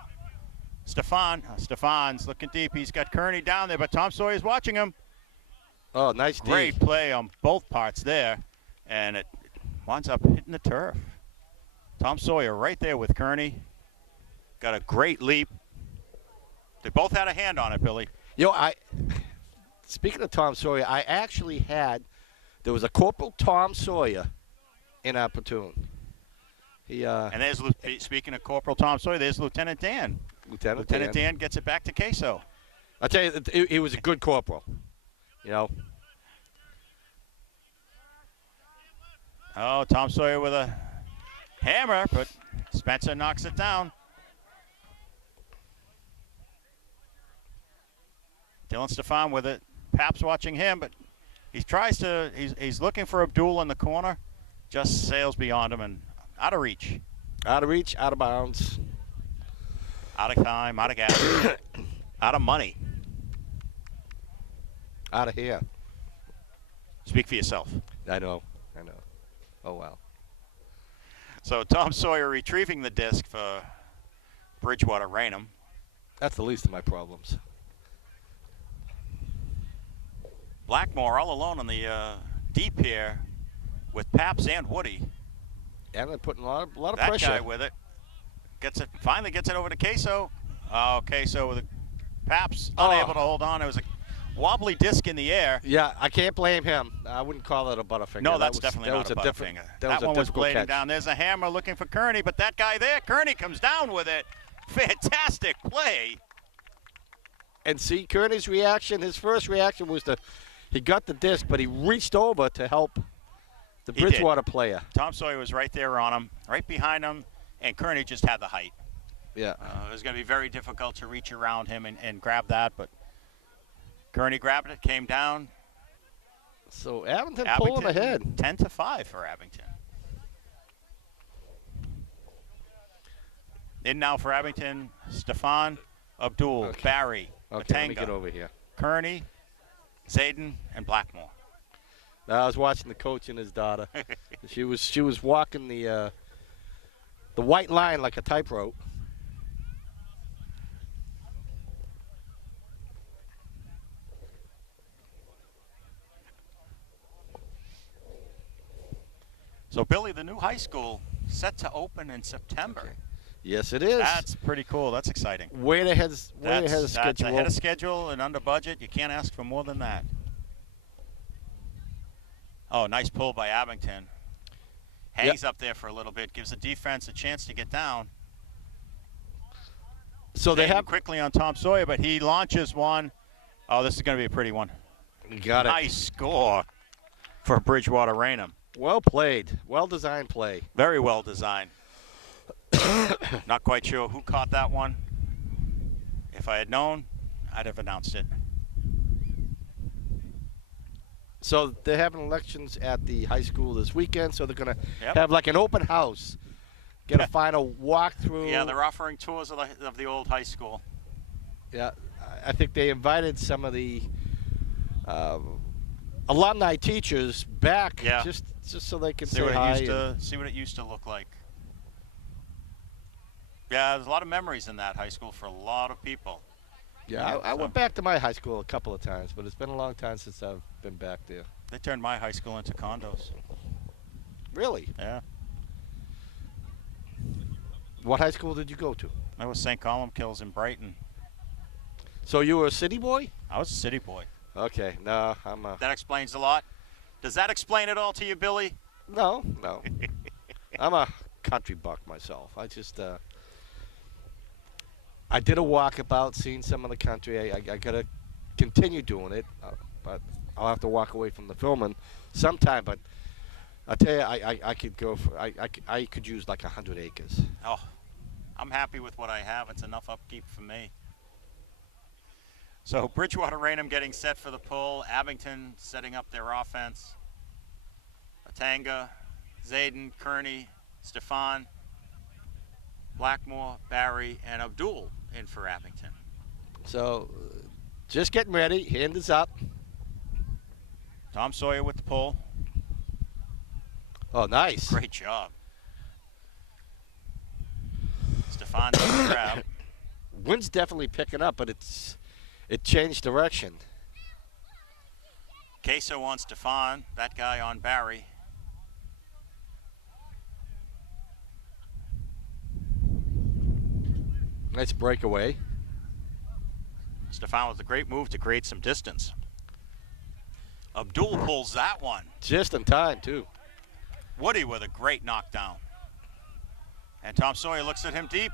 Stefan. Stefan's looking deep. He's got Kearney down there, but Tom Sawyer's watching him. Oh, nice D. Great play on both parts there, and it winds up hitting the turf. Tom Sawyer right there with Kearney. Got a great leap. They both had a hand on it, Billy. Speaking of Tom Sawyer, I actually there was a Corporal Tom Sawyer in our platoon. And there's, speaking of Corporal Tom Sawyer, there's Lieutenant Dan. Lieutenant Dan gets it back to Queso. I'll tell you, he was a good corporal. You know. Oh, Tom Sawyer with a hammer, but Spencer knocks it down. Dylan Stefan with it. Pap's watching him, but he's looking for Abdul in the corner. Just sails beyond him and out of reach. Out of reach, out of bounds. Out of time, out of gas, out of money. Out of here. Speak for yourself. I know. Oh, wow. So Tom Sawyer retrieving the disc for Bridgewater Raynham. That's the least of my problems. Blackmore all alone on the deep here with Paps and Woody. Yeah, they're putting a lot of that pressure. That guy with it. Finally gets it over to Queso. Oh, Queso with Paps unable to hold on. It was a wobbly disc in the air. Yeah, I can't blame him. I wouldn't call that a butterfinger. No, that's definitely not a butterfinger. That one was blading catch. down. There's a hammer looking for Kearney, but that guy there, Kearney comes down with it. Fantastic play. And see Kearney's reaction. His first reaction was he got the disc, but he reached over to help the Bridgewater player. Tom Sawyer was right there on him, right behind him, and Kearney just had the height. Yeah. It was going to be very difficult to reach around him and grab that, but Kearney grabbed it, came down. So Abington pulling ahead. 10-5 for Abington. In now for Abington, Stefan, Abdul, Barry, Okay, let me Matanga, get over here. Kearney, Zayden, and Blackmore. I was watching the coach and his daughter. she was walking the white line like a tightrope. So, Billy, the new high school set to open in September. Okay. Yes, it is. That's pretty cool. That's exciting. Way ahead of schedule. That's ahead of schedule and under budget. You can't ask for more than that. Oh, nice pull by Abington. Hangs up there for a little bit, gives the defense a chance to get down. So they have quickly on Tom Sawyer, but he launches one. Oh, this is going to be a pretty one. You got it. Nice score for Bridgewater Raynham. Well played. Well-designed play. Very well designed. Not quite sure who caught that one. If I had known, I'd have announced it. So they're having elections at the high school this weekend, so they're going to have like an open house, get a final walkthrough. Yeah, they're offering tours of the old high school. Yeah, I think they invited some of the alumni teachers back just so they can say hi. See what it used to look like. Yeah, there's a lot of memories in that high school for a lot of people. Yeah, I went back to my high school a couple of times, but it's been a long time since I've been back there. They turned my high school into condos. Really? Yeah. What high school did you go to? I was St. Columbkills in Brighton. So you were a city boy? I was a city boy. Okay, no, I'm a That explains a lot. Does that explain it all to you, Billy? no. I'm a country buck myself. I did a walkabout, seeing some of the country. I gotta continue doing it, but I'll have to walk away from the filming sometime. But I tell you, I could go for I could use like 100 acres. Oh, I'm happy with what I have. It's enough upkeep for me. So Bridgewater Raynham getting set for the pull. Abington setting up their offense. Atanga, Zayden, Kearney, Stefan, Blackmore, Barry, and Abdul in for Abington. So just getting ready. Hand is up. Tom Sawyer with the pull. Oh, nice. Great job. Stefan does the grab. Wind's definitely picking up, but it changed direction. Queso on Stefan. That guy on Barry. Nice breakaway. Stefan with a great move to create some distance. Abdul pulls that one. Just in time, too. Woody with a great knockdown. And Tom Sawyer looks at him deep.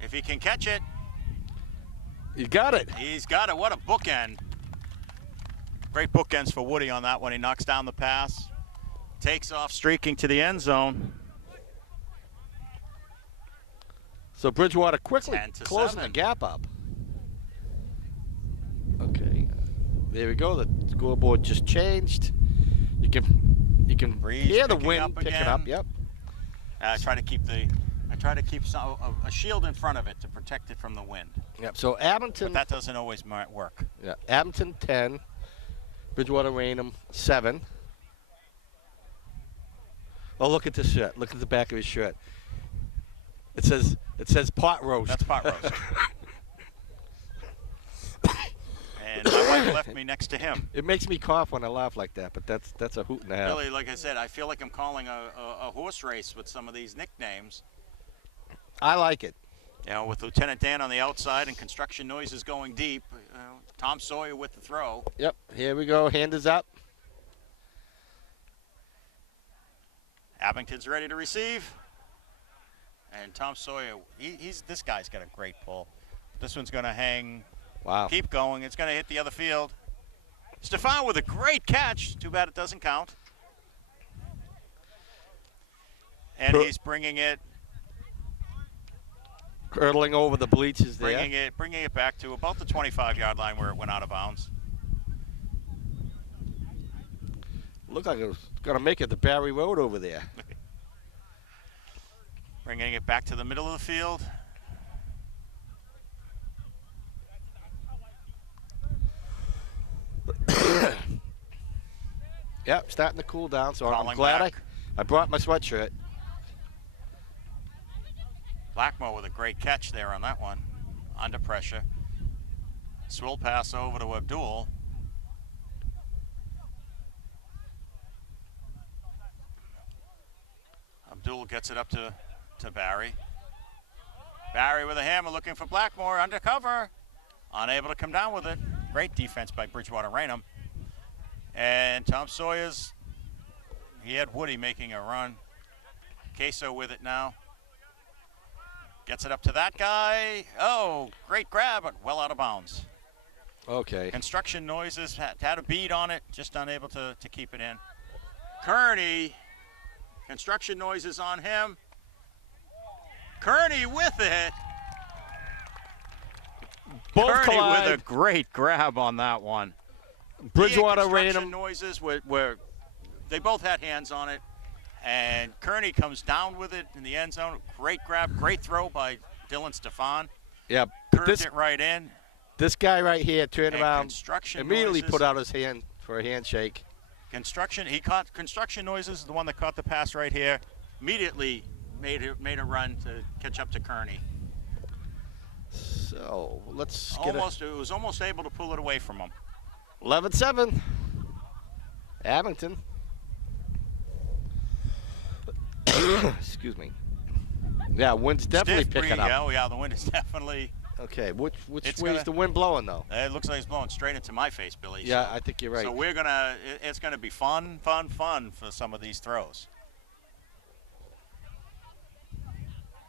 If he can catch it. You got it. He's got it. What a bookend. Great bookends for Woody on that one. He knocks down the pass. Takes off streaking to the end zone. So Bridgewater quickly 10-7. closing the gap up. Okay, there we go. The scoreboard just changed. You can Breeze hear the picking wind up picking again. up. Yep. I try to keep a shield in front of it to protect it from the wind. Yep. So Abington. But that doesn't always work. Yeah. Abington 10. Bridgewater Raynham 7. Oh, look at this shirt. Look at the back of his shirt. It says pot roast. That's pot roast. And my wife left me next to him. It makes me cough when I laugh like that, but that's a hoot and a half. Really, like I said, I feel like I'm calling a horse race with some of these nicknames. I like it. You know, with Lieutenant Dan on the outside and construction noises going deep. Tom Sawyer with the throw. Yep. Here we go. Hand is up. Abington's ready to receive. And Tom Sawyer, this guy's got a great pull. This one's going to hang. Wow. Keep going. It's going to hit the other field. Stefan with a great catch. Too bad it doesn't count. And he's bringing it. Curdling over the bleachers there. Bringing it back to about the 25-yard line where it went out of bounds. Looked like it was going to make it to Barry Road over there. Bringing it back to the middle of the field. Yep, starting to cool down, so I'm Calling glad back. I brought my sweatshirt. Blackmore with a great catch there on that one. Under pressure. Swill pass over to Abdul. Abdul gets it up to Barry. Barry with a hammer looking for Blackmore. Undercover. Unable to come down with it. Great defense by Bridgewater Raynham. And Tom Sawyer's, he had Woody making a run. Queso with it now. Gets it up to that guy. Oh, great grab, but well out of bounds. Okay. Construction noises, had a bead on it, just unable to keep it in. Kearney, construction noises on him. Kearney with it. Both Kearney collide. with a great grab on that one. Bridgewater Construction Raynham. noises where they both had hands on it. And Kearney comes down with it in the end zone. Great grab, great throw by Dylan Stefan. Yeah, Curved it right in. This guy right here turned And around, construction immediately noises. put out his hand for a handshake. He caught construction noises, the one that caught the pass right here. Immediately made a run to catch up to Kearney. So let's get It was almost able to pull it away from him. 11-7. Abington. Excuse me. Yeah, wind's definitely Stiff picking breeze. up. Oh yeah, the wind is definitely Okay, which It's way is gonna- the wind blowing, though? It looks like it's blowing straight into my face, Billy. Yeah, so, I think you're right. So it's gonna be fun for some of these throws.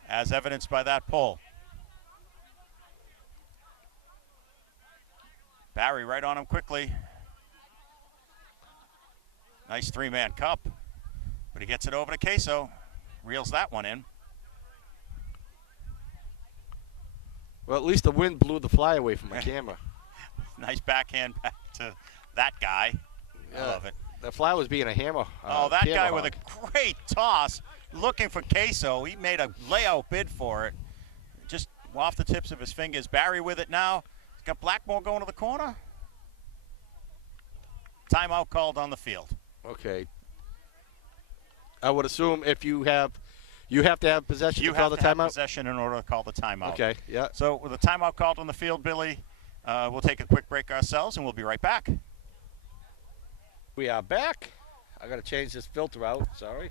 As evidenced by that pull. Barry right on him quickly. Nice three-man cup. But he gets it over to Queso. Reels that one in. Well, at least the wind blew the fly away from my camera. Nice backhand back to that guy. I love it. The fly was being a hammer. That camera guy hog. with a great toss, looking for Queso. He made a layout bid for it. Just off the tips of his fingers. Barry with it now. He's got Blackmore going to the corner. Timeout called on the field. Okay. I would assume if you have to have possession You to call have the to have timeout. possession in order to call the timeout. Okay. Yeah. So with the timeout called on the field, Billy, we'll take a quick break ourselves, and we'll be right back. We are back. I got to change this filter out. Sorry.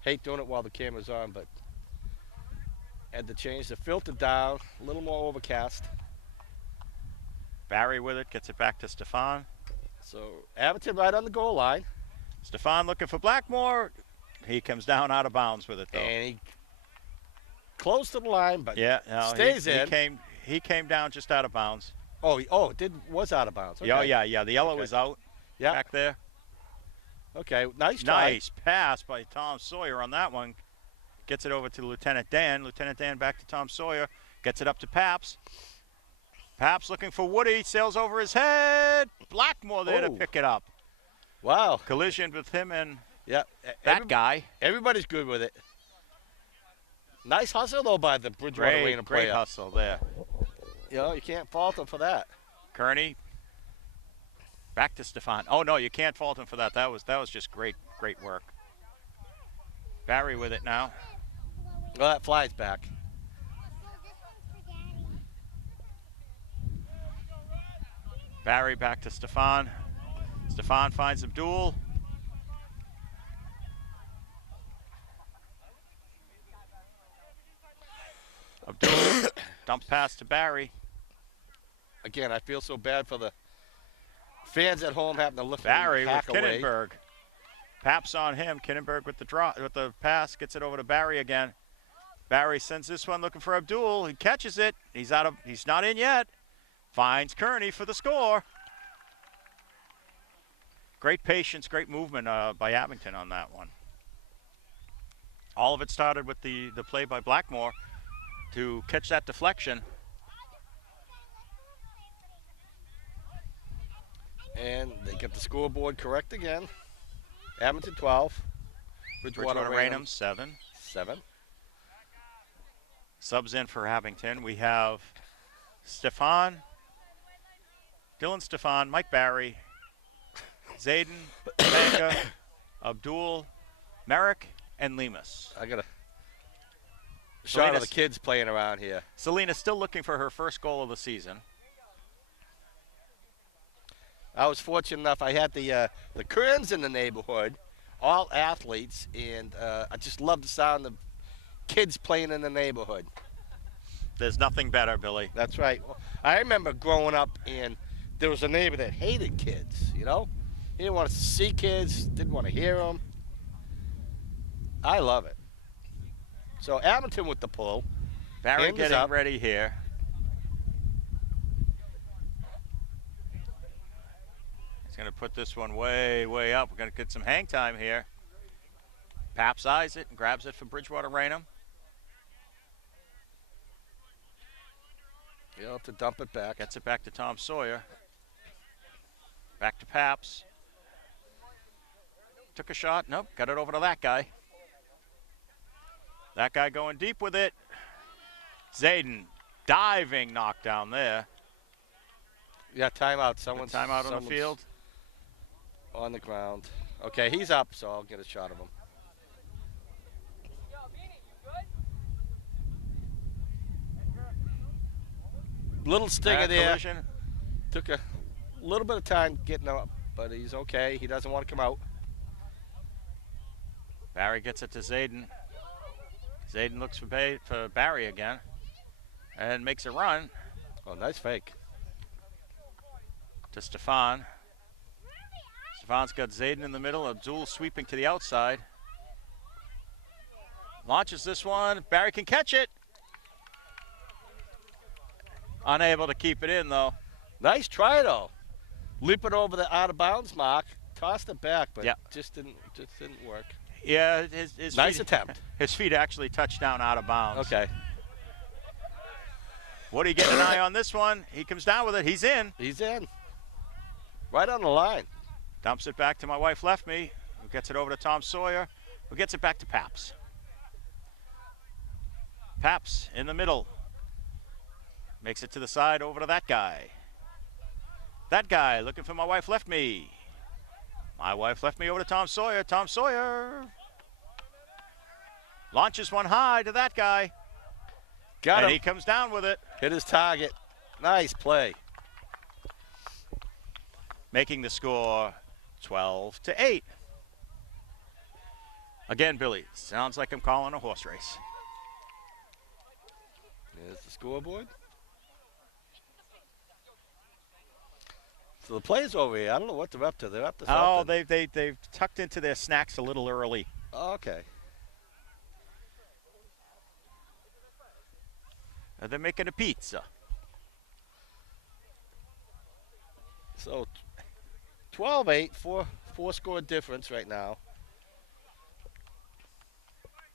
Hate doing it while the camera's on, but had to change the filter down. A little more overcast. Barry with it, gets it back to Stefan. So Abington right on the goal line. Stefan looking for Blackmore. He comes down out of bounds with it, though. And he close to the line, but stays in. He came down just out of bounds. Was out of bounds. Okay. Yeah. The yellow is out back there. Okay, nice try. Nice pass by Tom Sawyer on that one. Gets it over to Lieutenant Dan. Lieutenant Dan back to Tom Sawyer. Gets it up to Paps. Paps looking for Woody. Sails over his head. Blackmore there to pick it up. Wow. Collision with him and that guy. Everybody's good with it. Nice hustle, though, by the Bridgewater Raynham player. Great hustle there. You can't fault him for that. Kearney. Back to Stefan. Oh, no, you can't fault him for that. That was just great work. Barry with it now. Well, that flies back. Barry back to Stefan. Stefan finds Abdul. Abdul dump pass to Barry. Again, I feel so bad for the fans at home having to lift Barry with away. Kinnenberg. Paps on him. Kinnenberg with the pass, gets it over to Barry again. Barry sends this one looking for Abdul. He catches it. He's not in yet. Finds Kearney for the score. Great patience, great movement by Abington on that one. All of it started with the play by Blackmore to catch that deflection. And they get the scoreboard correct again. Abington 12. Bridgewater Raynham 7. 7. Subs in for Abington. We have Stefan, Dylan Stefan, Mike Barry, Zayden, Manga, Abdul, Merrick, and Lemus. I got a shot of the kids playing around here. Selena still looking for her first goal of the season. I was fortunate enough. I had the Kerns in the neighborhood, all athletes, and I just love the sound of kids playing in the neighborhood. There's nothing better, Billy. That's right. I remember growing up, and there was a neighbor that hated kids, He didn't want to see kids, didn't want to hear them. I love it. So Abington with the pull. Barry getting ready here. He's going to put this one way, way up. We're going to get some hang time here. Paps eyes it and grabs it from Bridgewater Raynham. You'll have to dump it back. Gets it back to Tom Sawyer. Back to Paps. Took a shot. Nope. Got it over to that guy. That guy going deep with it. Zayden diving knockdown there. Yeah, timeout. Someone's timeout on the field. On the ground. Okay, he's up, so I'll get a shot of him. Little stinger there. Collision. Took a little bit of time getting up, but he's okay. He doesn't want to come out. Barry gets it to Zayden. Zayden looks for Barry again. and makes a run Oh, nice fake. to Stefan. Stefan's got Zayden in the middle. Abdul sweeping to the outside. Launches this one. Barry can catch it. Unable to keep it in, though. Nice try, though. Leap it over the out of bounds mark. Tossed it back, but just didn't work. Yeah, his nice feet, attempt. His feet actually touched down out of bounds. Okay. Woody getting an eye on this one. He comes down with it. He's in. He's in. Right on the line. Dumps it back to my wife left me. Who gets it over to Tom Sawyer. Who gets it back to Paps. Paps in the middle. Makes it to the side over to that guy. That guy looking for my wife left me. My wife left me over to Tom Sawyer. Tom Sawyer launches one high to that guy. Got him. He comes down with it. Hit his target. Nice play. Making the score 12-8. Again, Billy, sounds like I'm calling a horse race. There's the scoreboard. So the players over here, I don't know what they're up to. They're up to something. Oh, they've tucked into their snacks a little early. Oh, okay. They're making a pizza. So 12-8, four score difference right now.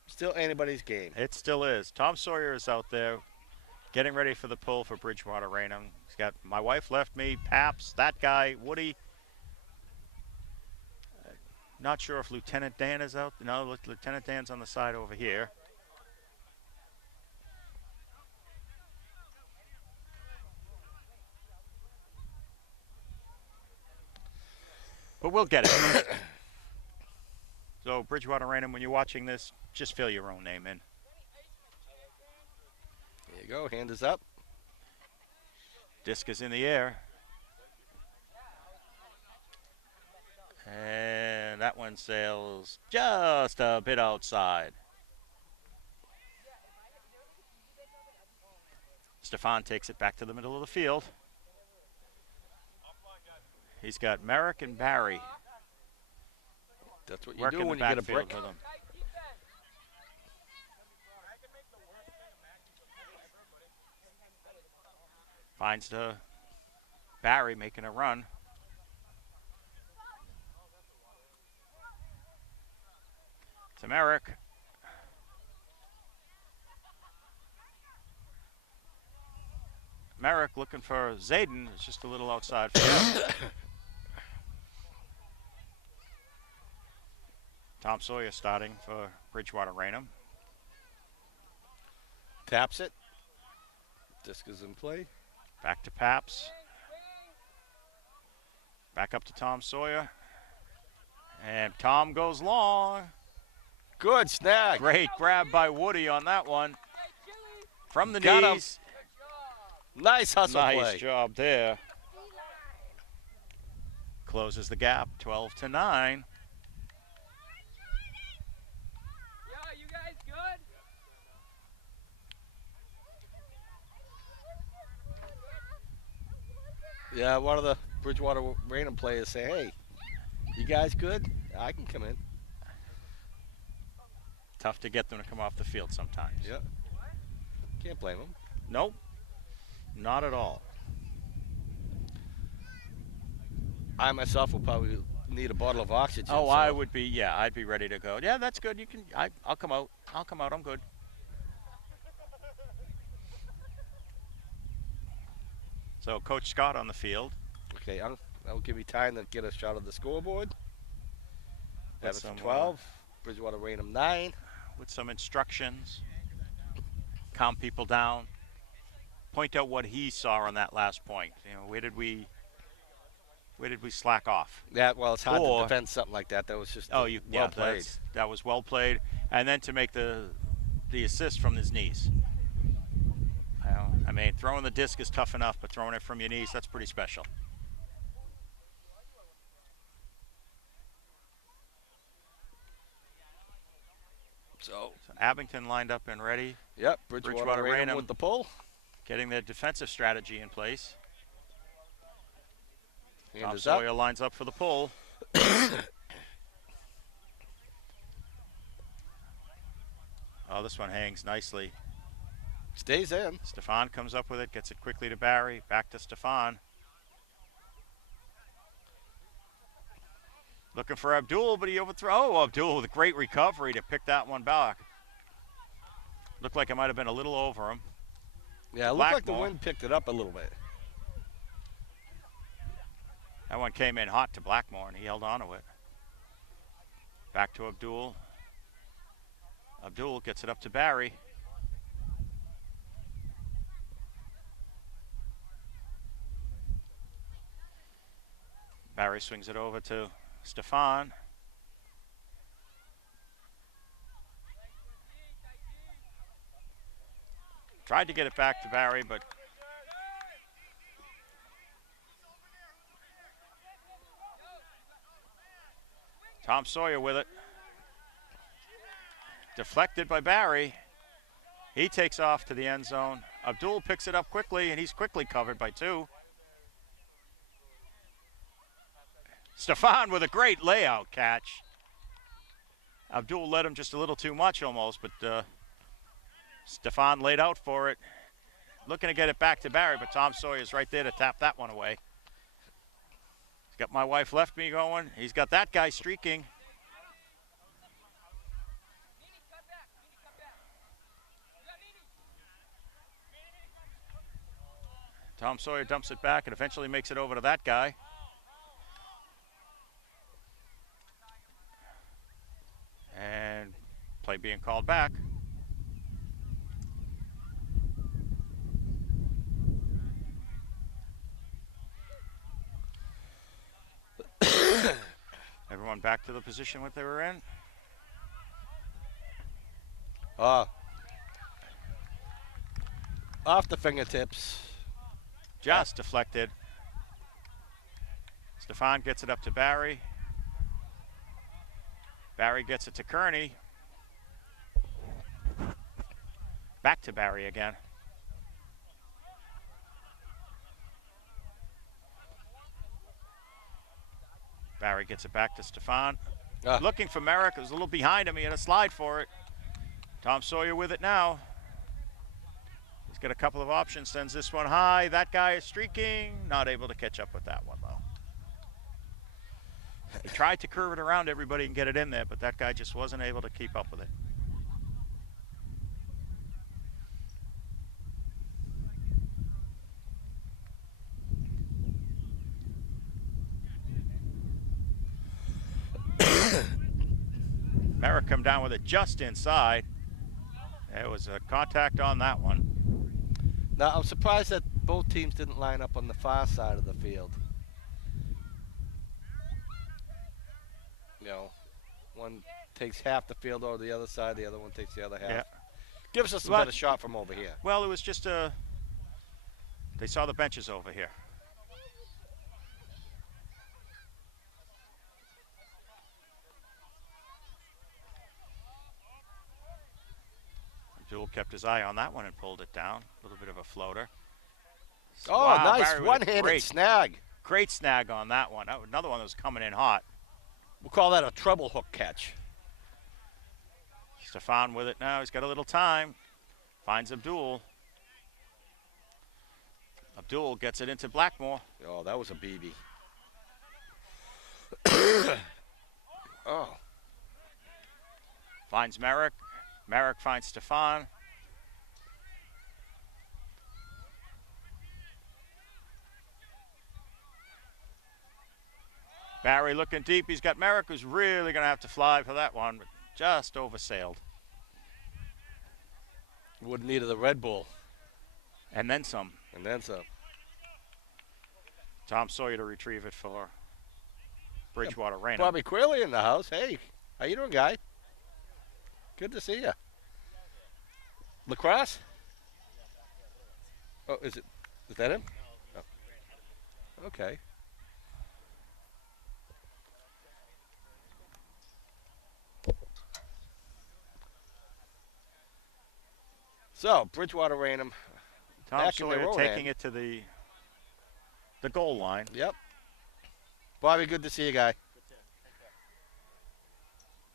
Still anybody's game. It still is. Tom Sawyer is out there getting ready for the pull for Bridgewater Raynham. He's got my wife left me, Paps, that guy, Woody. Not sure if Lieutenant Dan is out. No, Lieutenant Dan's on the side over here. But we'll get it. So, Bridgewater Raynham, when you're watching this, just fill your own name in. There you go. Hand is up. Disc is in the air. And that one sails just a bit outside. Stefan takes it back to the middle of the field. He's got Merrick and Barry. That's what you do when you get a brick. With him. Finds the Barry making a run. To Merrick. Merrick looking for Zayden. It's just a little outside for him. Tom Sawyer starting for Bridgewater Raynham. Taps it. Disc is in play. Back to Paps. Back up to Tom Sawyer. And Tom goes long. Good snag. Great grab by Woody on that one. From the Got knees. Him. Nice hustle play. Nice job there. Closes the gap, 12-9. Yeah, one of the Bridgewater Raynham players say, hey, you guys good? I can come in. Tough to get them to come off the field sometimes. Yeah. Can't blame them. Nope. Not at all. I myself will probably need a bottle of oxygen. Oh, so. I would be, yeah, I'd be ready to go. Yeah, that's good. You can, I'll come out. I'll come out. I'm good. So, Coach Scott on the field. Okay, that'll give me time to get a shot of the scoreboard. That's 12. Bridgewater Raynham 9. With some instructions. Calm people down. Point out what he saw on that last point. You know, where did we slack off? Yeah, well, it's hard to defend something like that. That was just well played. That was well played. And then to make the assist from his knees. I mean, throwing the disc is tough enough, but throwing it from your knees, that's pretty special. So Abington lined up and ready. Yep, Bridgewater Raynham with the pull. getting their defensive strategy in place. Tom Is up. Sawyer lines up for the pull. Oh, this one hangs nicely. Stays in. Stefan comes up with it, gets it quickly to Barry. Back to Stefan. Looking for Abdul, but he overthrows. Oh, Abdul with a great recovery to pick that one back. Looked like it might have been a little over him. Yeah, it looked like the wind picked it up a little bit. That one came in hot to Blackmore, and he held on to it. Back to Abdul. Abdul gets it up to Barry. Barry swings it over to Stefan. Tried to get it back to Barry, but Tom Sawyer with it. Deflected by Barry. He takes off to the end zone. Abdul picks it up quickly, and he's quickly covered by two. Stefan with a great layout catch. Abdul led him just a little too much almost, but Stefan laid out for it. Looking to get it back to Barry, but Tom Sawyer's right there to tap that one away. He's got my wife left me going. He's got that guy streaking. Tom Sawyer dumps it back and eventually makes it over to that guy. And play being called back. Everyone back to the position what they were in. Off the fingertips. Just deflected. Stefan gets it up to Barry. Barry gets it to Kearney. Back to Barry again. Barry gets it back to Stefan. Looking for Merrick. It was a little behind him. He had a slide for it. Tom Sawyer with it now. He's got a couple of options. Sends this one high. That guy is streaking. Not able to catch up with that one, though. He tried to curve it around everybody and get it in there, but that guy just wasn't able to keep up with it. Merrick come down with it just inside. There was a contact on that one. Now, I'm surprised that both teams didn't line up on the far side of the field. You know, one takes half the field over the other side, the other one takes the other half. Yeah. Gives us a better shot from over here. Well, it was just they saw the benches over here. Abdul kept his eye on that one and pulled it down. A little bit of a floater. So, oh, wow, nice one-handed snag. Great snag on that one. Another one that was coming in hot. We'll call that a treble hook catch. Stefan with it now. He's got a little time. Finds Abdul. Abdul gets it into Blackmore. Oh, that was a BB. Oh. Finds Merrick. Merrick finds Stefan. Barry looking deep. He's got Merrick, who's really going to have to fly for that one, but just oversailed. Would need the Red Bull. And then some. And then some. Tom Sawyer to retrieve it for Bridgewater Raynham. Bobby Quayle in the house. Hey, how you doing, guy? Good to see you. Lacrosse? Oh, is that him? Oh. Okay. So, Bridgewater Raynham Tom back in their Sawyer own taking end. it to the goal line. Yep. Bobby, good to see you, guy.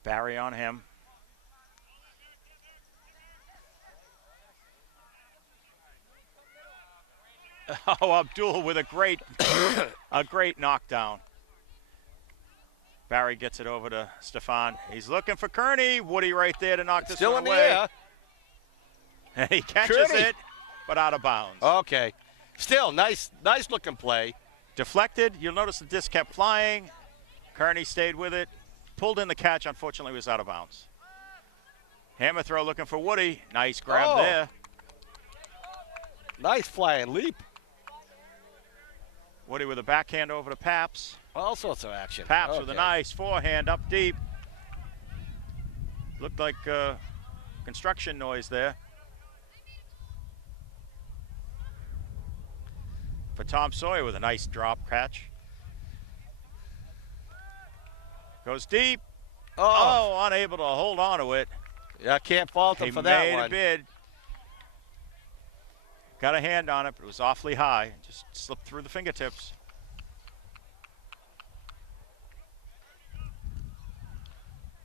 Barry on him. Oh, Abdul with a great knockdown. Barry gets it over to Stefan. He's looking for Kearney. Woody right there to knock this Still one in away. the air. And he catches Kearney. it, but out of bounds. Okay. Still, nice looking play. Deflected. You'll notice the disc kept flying. Kearney stayed with it. Pulled in the catch. Unfortunately, was out of bounds. Hammer throw looking for Woody. Nice grab there. Nice flying leap. Woody with a backhand over to Paps. All sorts of action. Paps with a nice forehand up deep. Looked like construction noise there. For Tom Sawyer with a nice drop catch. Goes deep. Oh, unable to hold on to it. Yeah, can't fault him He for that made one. a bid. Got a hand on it, but it was awfully high. Just slipped through the fingertips.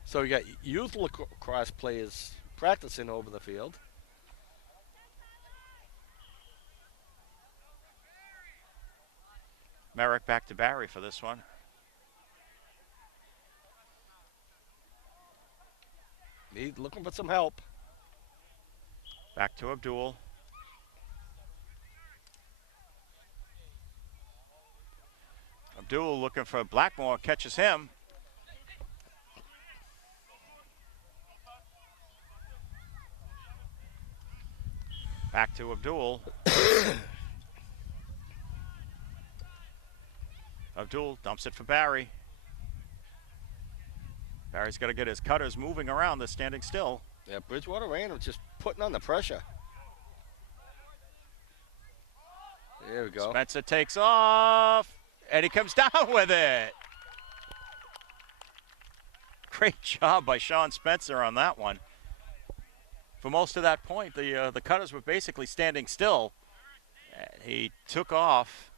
So we got youth lacrosse players practicing over the field. Merrick back to Barry for this one. He's looking for some help. Back to Abdul. Abdul looking for Blackmore, catches him. Back to Abdul. Abdul dumps it for Barry. Barry's got to get his cutters moving around. They're standing still. Yeah, Bridgewater Raynham just putting on the pressure. There we go. Spencer takes off, and he comes down with it. Great job by Sean Spencer on that one. For most of that point, the cutters were basically standing still. He took off,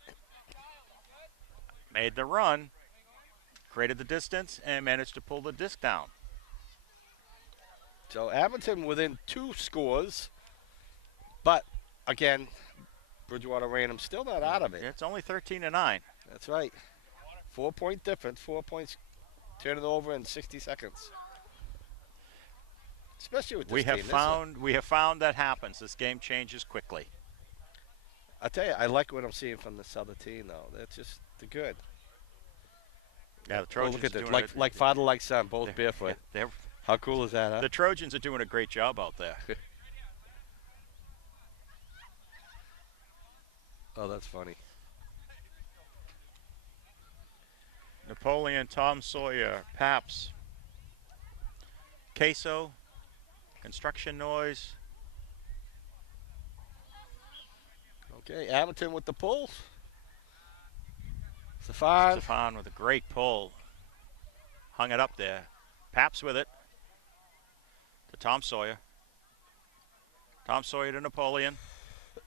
made the run, created the distance, and managed to pull the disc down. So Abington within 2 scores, but again, Bridgewater Raynham still not out of it. It's only 13-9. That's right. 4-point difference, 4 points, turn it over in 60 seconds. Especially with this We team. have found that happens. This game changes quickly. I tell you, I like what I'm seeing from this other team, though. They're good. Yeah, the Trojans look at are this, doing like father, like son, both barefoot. Yeah, How cool is that, huh? the Trojans are doing a great job out there. Oh, that's funny. Napoleon, Tom Sawyer, Paps, Queso, construction noise. Okay, Abington with the pull. Stefan. Stefan with a great pull. Hung it up there. Paps with it to Tom Sawyer. Tom Sawyer to Napoleon.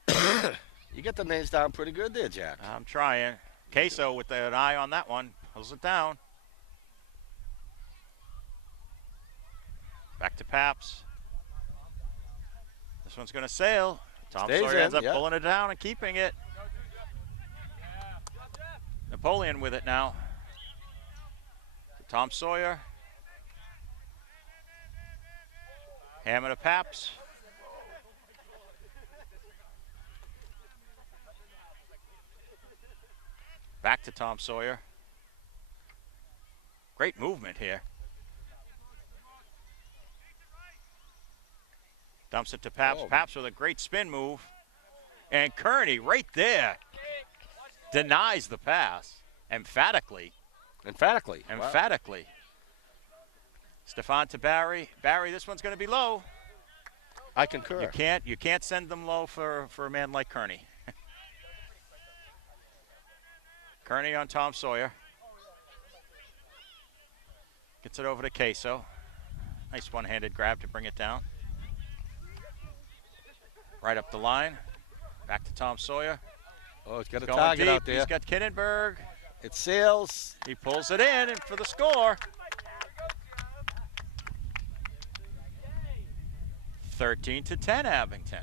You get the names down pretty good there, Jack. I'm trying. Queso with an eye on that one. Pulls it down. Back to Paps. This one's going to sail. Tom Stays Sawyer ends in, up yeah. pulling it down and keeping it. Napoleon with it now. To Tom Sawyer. Hammer to Paps. Back to Tom Sawyer. Great movement here. Dumps it to Paps. Oh. Paps with a great spin move. And Kearney right there denies the pass emphatically. Emphatically. Wow. Emphatically. Stefan to Barry. Barry, this one's going to be low. I concur. You can't send them low for a man like Kearney. Kearney on Tom Sawyer. Gets it over to Queso. Nice one-handed grab to bring it down. Right up the line. Back to Tom Sawyer. Oh, he's got a Going target deep. out there. He's got Kinnenberg. It sails. He pulls it in and for the score. 13-10 Abington.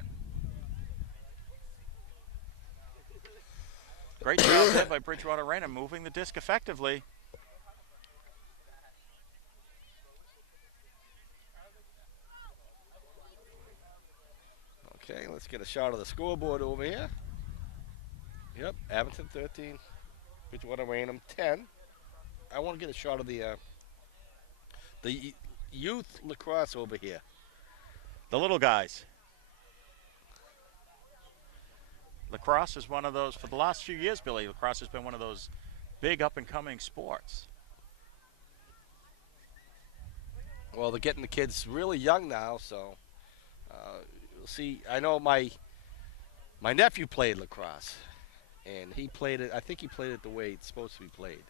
Great job there by Bridgewater Raynham, moving the disc effectively. Okay, let's get a shot of the scoreboard over here. Yep, Abington 13, Bridgewater Raynham 10. I want to get a shot of the youth lacrosse over here. The little guys. Lacrosse is one of those, for the last few years, Billy, lacrosse has been one of those big up-and-coming sports. Well, they're getting the kids really young now, so you'll see. I know my nephew played lacrosse, and he played it. I think he played it the way it's supposed to be played.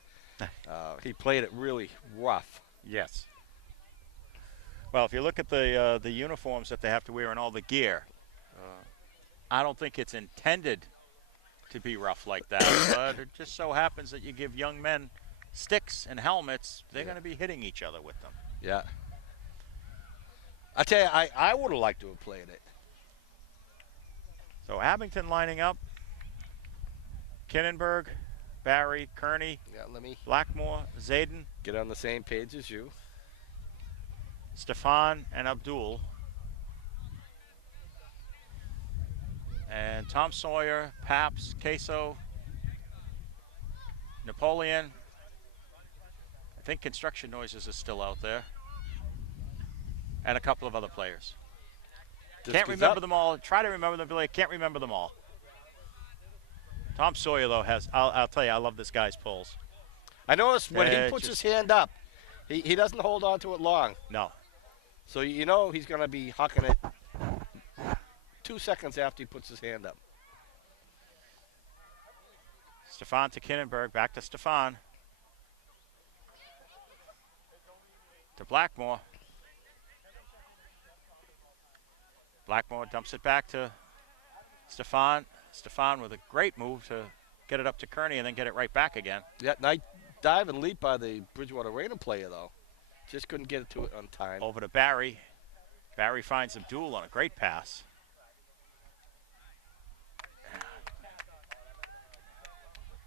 He played it really rough. Yes. Well, if you look at the uniforms that they have to wear and all the gear, I don't think it's intended to be rough like that. But it just so happens that you give young men sticks and helmets, they're going to be hitting each other with them. Yeah. I tell you, I would have liked to have played it. So Abington lining up. Kinnenberg, Barry, Kearney, Yeah, let me Blackmore, Zayden, get on the same page as you. Stefan, and Abdul. And Tom Sawyer, Paps, Queso, Napoleon. I think Construction Noises is still out there. And a couple of other players. Can't remember them all. Try to remember them, Billy. Can't remember them all. Tom Sawyer, though, has, I'll tell you, I love this guy's pulls. I noticed when he puts his hand up, he doesn't hold on to it long. No. So you know he's going to be hucking it 2 seconds after he puts his hand up. Stefan to Kinnenberg, back to Stefan. To Blackmore. Blackmore dumps it back to Stefan. Stefan with a great move to get it up to Kearney and then get it right back again. Yeah, nice dive and leap by the Bridgewater Raynham player, though. Just couldn't get it to it on time. Over to Barry. Barry finds Abdul on a great pass.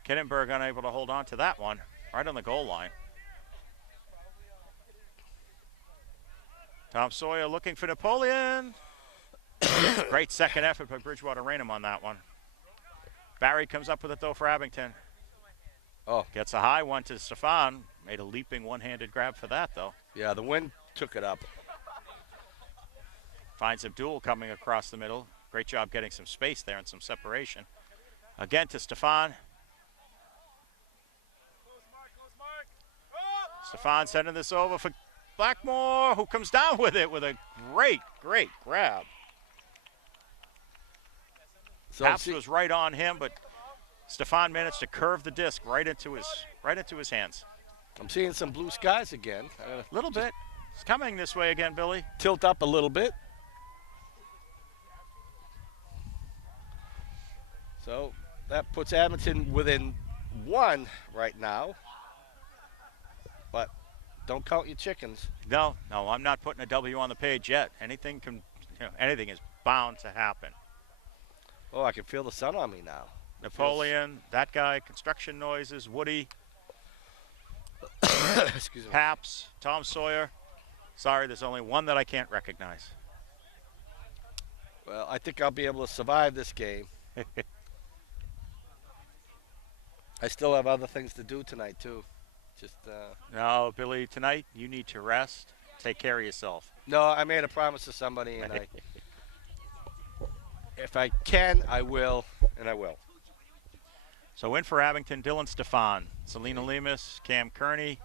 Kinnenberg unable to hold on to that one. Right on the goal line. Tom Sawyer looking for Napoleon. Great second effort by Bridgewater Raynham on that one. Barry comes up with it, though, for Abington. Oh. Gets a high one to Stefan. Made a leaping one-handed grab for that, though. Yeah, the wind took it up. Finds Abdul coming across the middle. Great job getting some space there and some separation. Again to Stefan. Stefan sending this over for Blackmore, who comes down with it with a great, great grab. So Paps was right on him, but Stefan managed to curve the disc right into his hands. I'm seeing some blue skies again. A little bit. It's coming this way again, Billy. Tilt up a little bit. So that puts Abington within 1 right now. But don't count your chickens. No, I'm not putting a W on the page yet. Anything is bound to happen. Oh, I can feel the sun on me now. Napoleon, that guy, Construction Noises, Woody, Excuse me. Paps, Tom Sawyer. Sorry, there's only one that I can't recognize. Well, I think I'll be able to survive this game. I still have other things to do tonight, too. No, Billy, tonight you need to rest. Take care of yourself. No, I made a promise to somebody, and if I can, I will, and I will. So in for Abington, Dylan Stefan, Selena Lemus, Cam Kearney,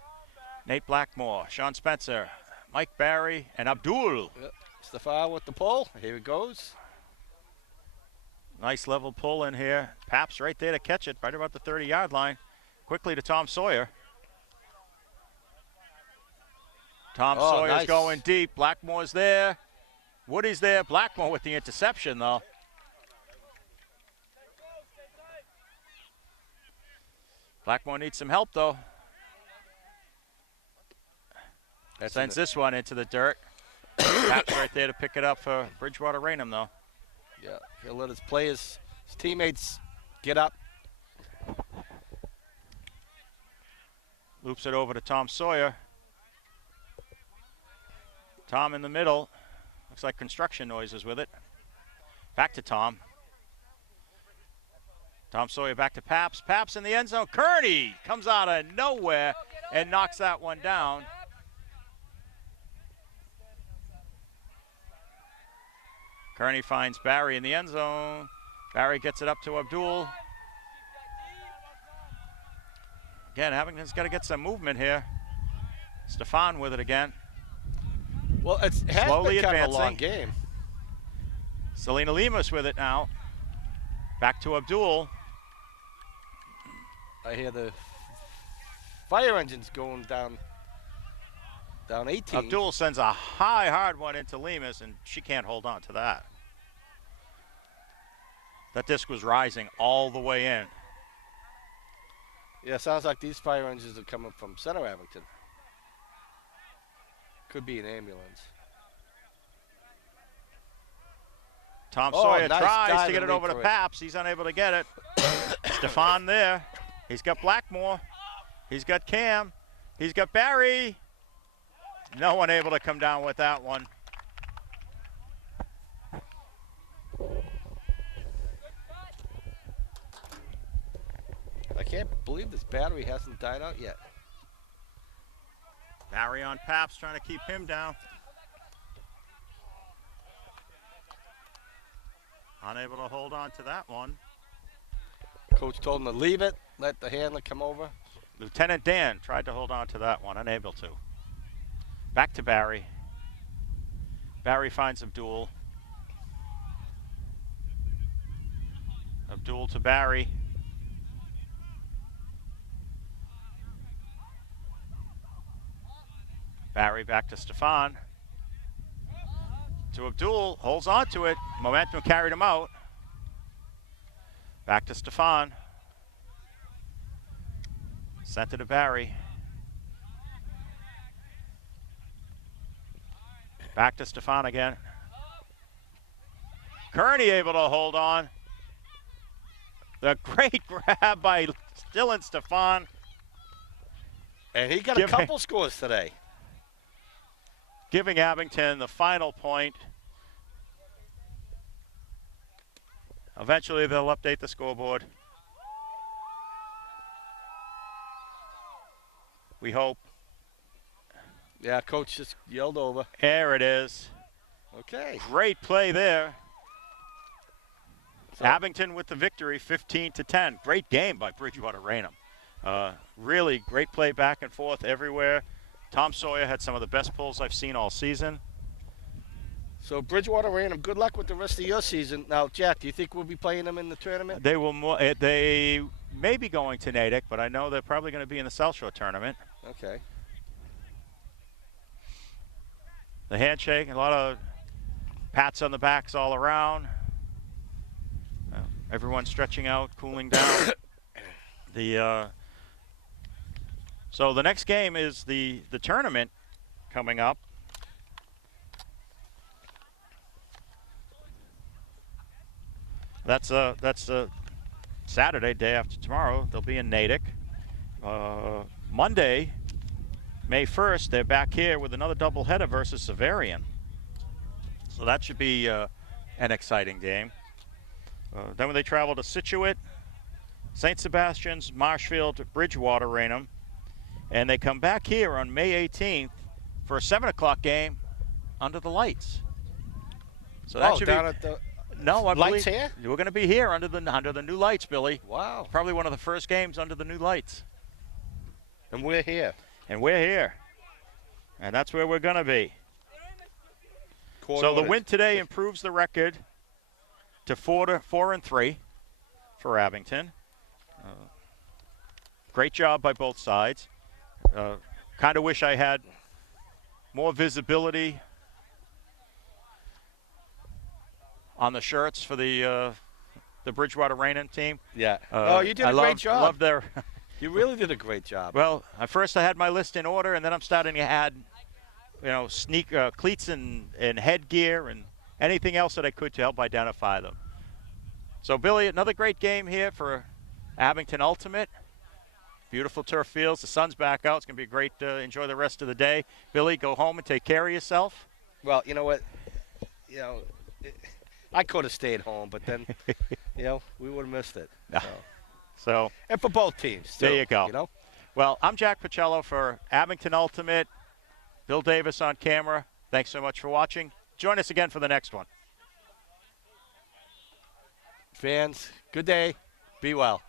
Nate Blackmore, Sean Spencer, Mike Barry, and Abdul. Yep. Stefan with the pull. Here it goes. Nice level pull in here. Paps right there to catch it, right about the 30-yard line. Quickly to Tom Sawyer. Tom Sawyer's nice. going deep. Blackmore's there. Woody's there. Blackmore with the interception, though. Blackmore needs some help, though. That's Sends this one into the dirt. Taps right there to pick it up for Bridgewater Raynham, though. Yeah, he'll let his players, his teammates get up. Loops it over to Tom Sawyer. Tom in the middle. Looks like construction noises with it. Back to Tom. Tom Sawyer back to Paps. Paps in the end zone. Kearney comes out of nowhere and knocks that one down. Kearney finds Barry in the end zone. Barry gets it up to Abdul. Again, Abington's got to get some movement here. Stefan with it again. Well, it has Slowly been kind of a advancing. long game. Selena Lemus with it now. Back to Abdul. I hear the fire engines going down 18. Abdul sends a high, hard one into Lemus, and she can't hold on to that. That disc was rising all the way in. Yeah, sounds like these fire engines are coming from Center Abington. Could be an ambulance. Tom Sawyer nice tries to diving get it leap over to for it. Paps. He's unable to get it. Stefan there. He's got Blackmore. He's got Cam. He's got Barry. No one able to come down with that one. I can't believe this battery hasn't died out yet. Barry on Paps trying to keep him down. Unable to hold on to that one. Coach told him to leave it, let the handler come over. Lieutenant Dan tried to hold on to that one, unable to. Back to Barry. Barry finds Abdul. Abdul to Barry. Barry back to Stefan. To Abdul, holds on to it. Momentum carried him out. Back to Stefan. Sent it to Barry. Back to Stefan again. Kearney able to hold on. The great grab by Dylan Stefan. And he got a couple scores today. Giving Abington the final point. Eventually they'll update the scoreboard. We hope. Yeah, coach just yelled over. There it is. Okay. Great play there. So, Abington with the victory, 15-10. Great game by Bridgewater Raynham. Really great play back and forth everywhere. Tom Sawyer had some of the best pulls I've seen all season. so Bridgewater Raynham, good luck with the rest of your season. Now, Jack, do you think we'll be playing them in the tournament? They will. They may be going to Natick, but I know they're probably going to be in the South Shore tournament. Okay. The handshake, a lot of pats on the backs all around. Everyone stretching out, cooling down. So the next game is the tournament coming up. That's Saturday, day after tomorrow. They'll be in Natick. Monday, May 1st, they're back here with another doubleheader versus Severian. So that should be an exciting game. Then when they travel to Scituate, St. Sebastian's, Marshfield, Bridgewater, Raynham, and they come back here on May 18th for a 7 o'clock game under the lights. So that should down be at the no, I lights believe here? we're going to be here under the new lights, Billy. Wow. Probably one of the first games under the new lights. And we're here. And we're here. And that's where we're going to be. So the win today improves the record to 4-3 for Abington. Great job by both sides. Kind of wish I had more visibility on the shirts for the Bridgewater Raynham team. Yeah. Oh, you did a great job. Love their You really did a great job. Well, at first I had my list in order, and then I'm starting to add, cleats and headgear and anything else that I could to help identify them. So, Billy, another great game here for Abington Ultimate. Beautiful turf fields. The sun's back out. It's going to be great to enjoy the rest of the day. Billy, go home and take care of yourself. Well, you know what? I could have stayed home, but then, we would have missed it. So, and for both teams, too, there you go. Well, I'm Jack Pacello for Abington Ultimate. Bill Davis on camera. Thanks so much for watching. Join us again for the next one. Fans, good day. Be well.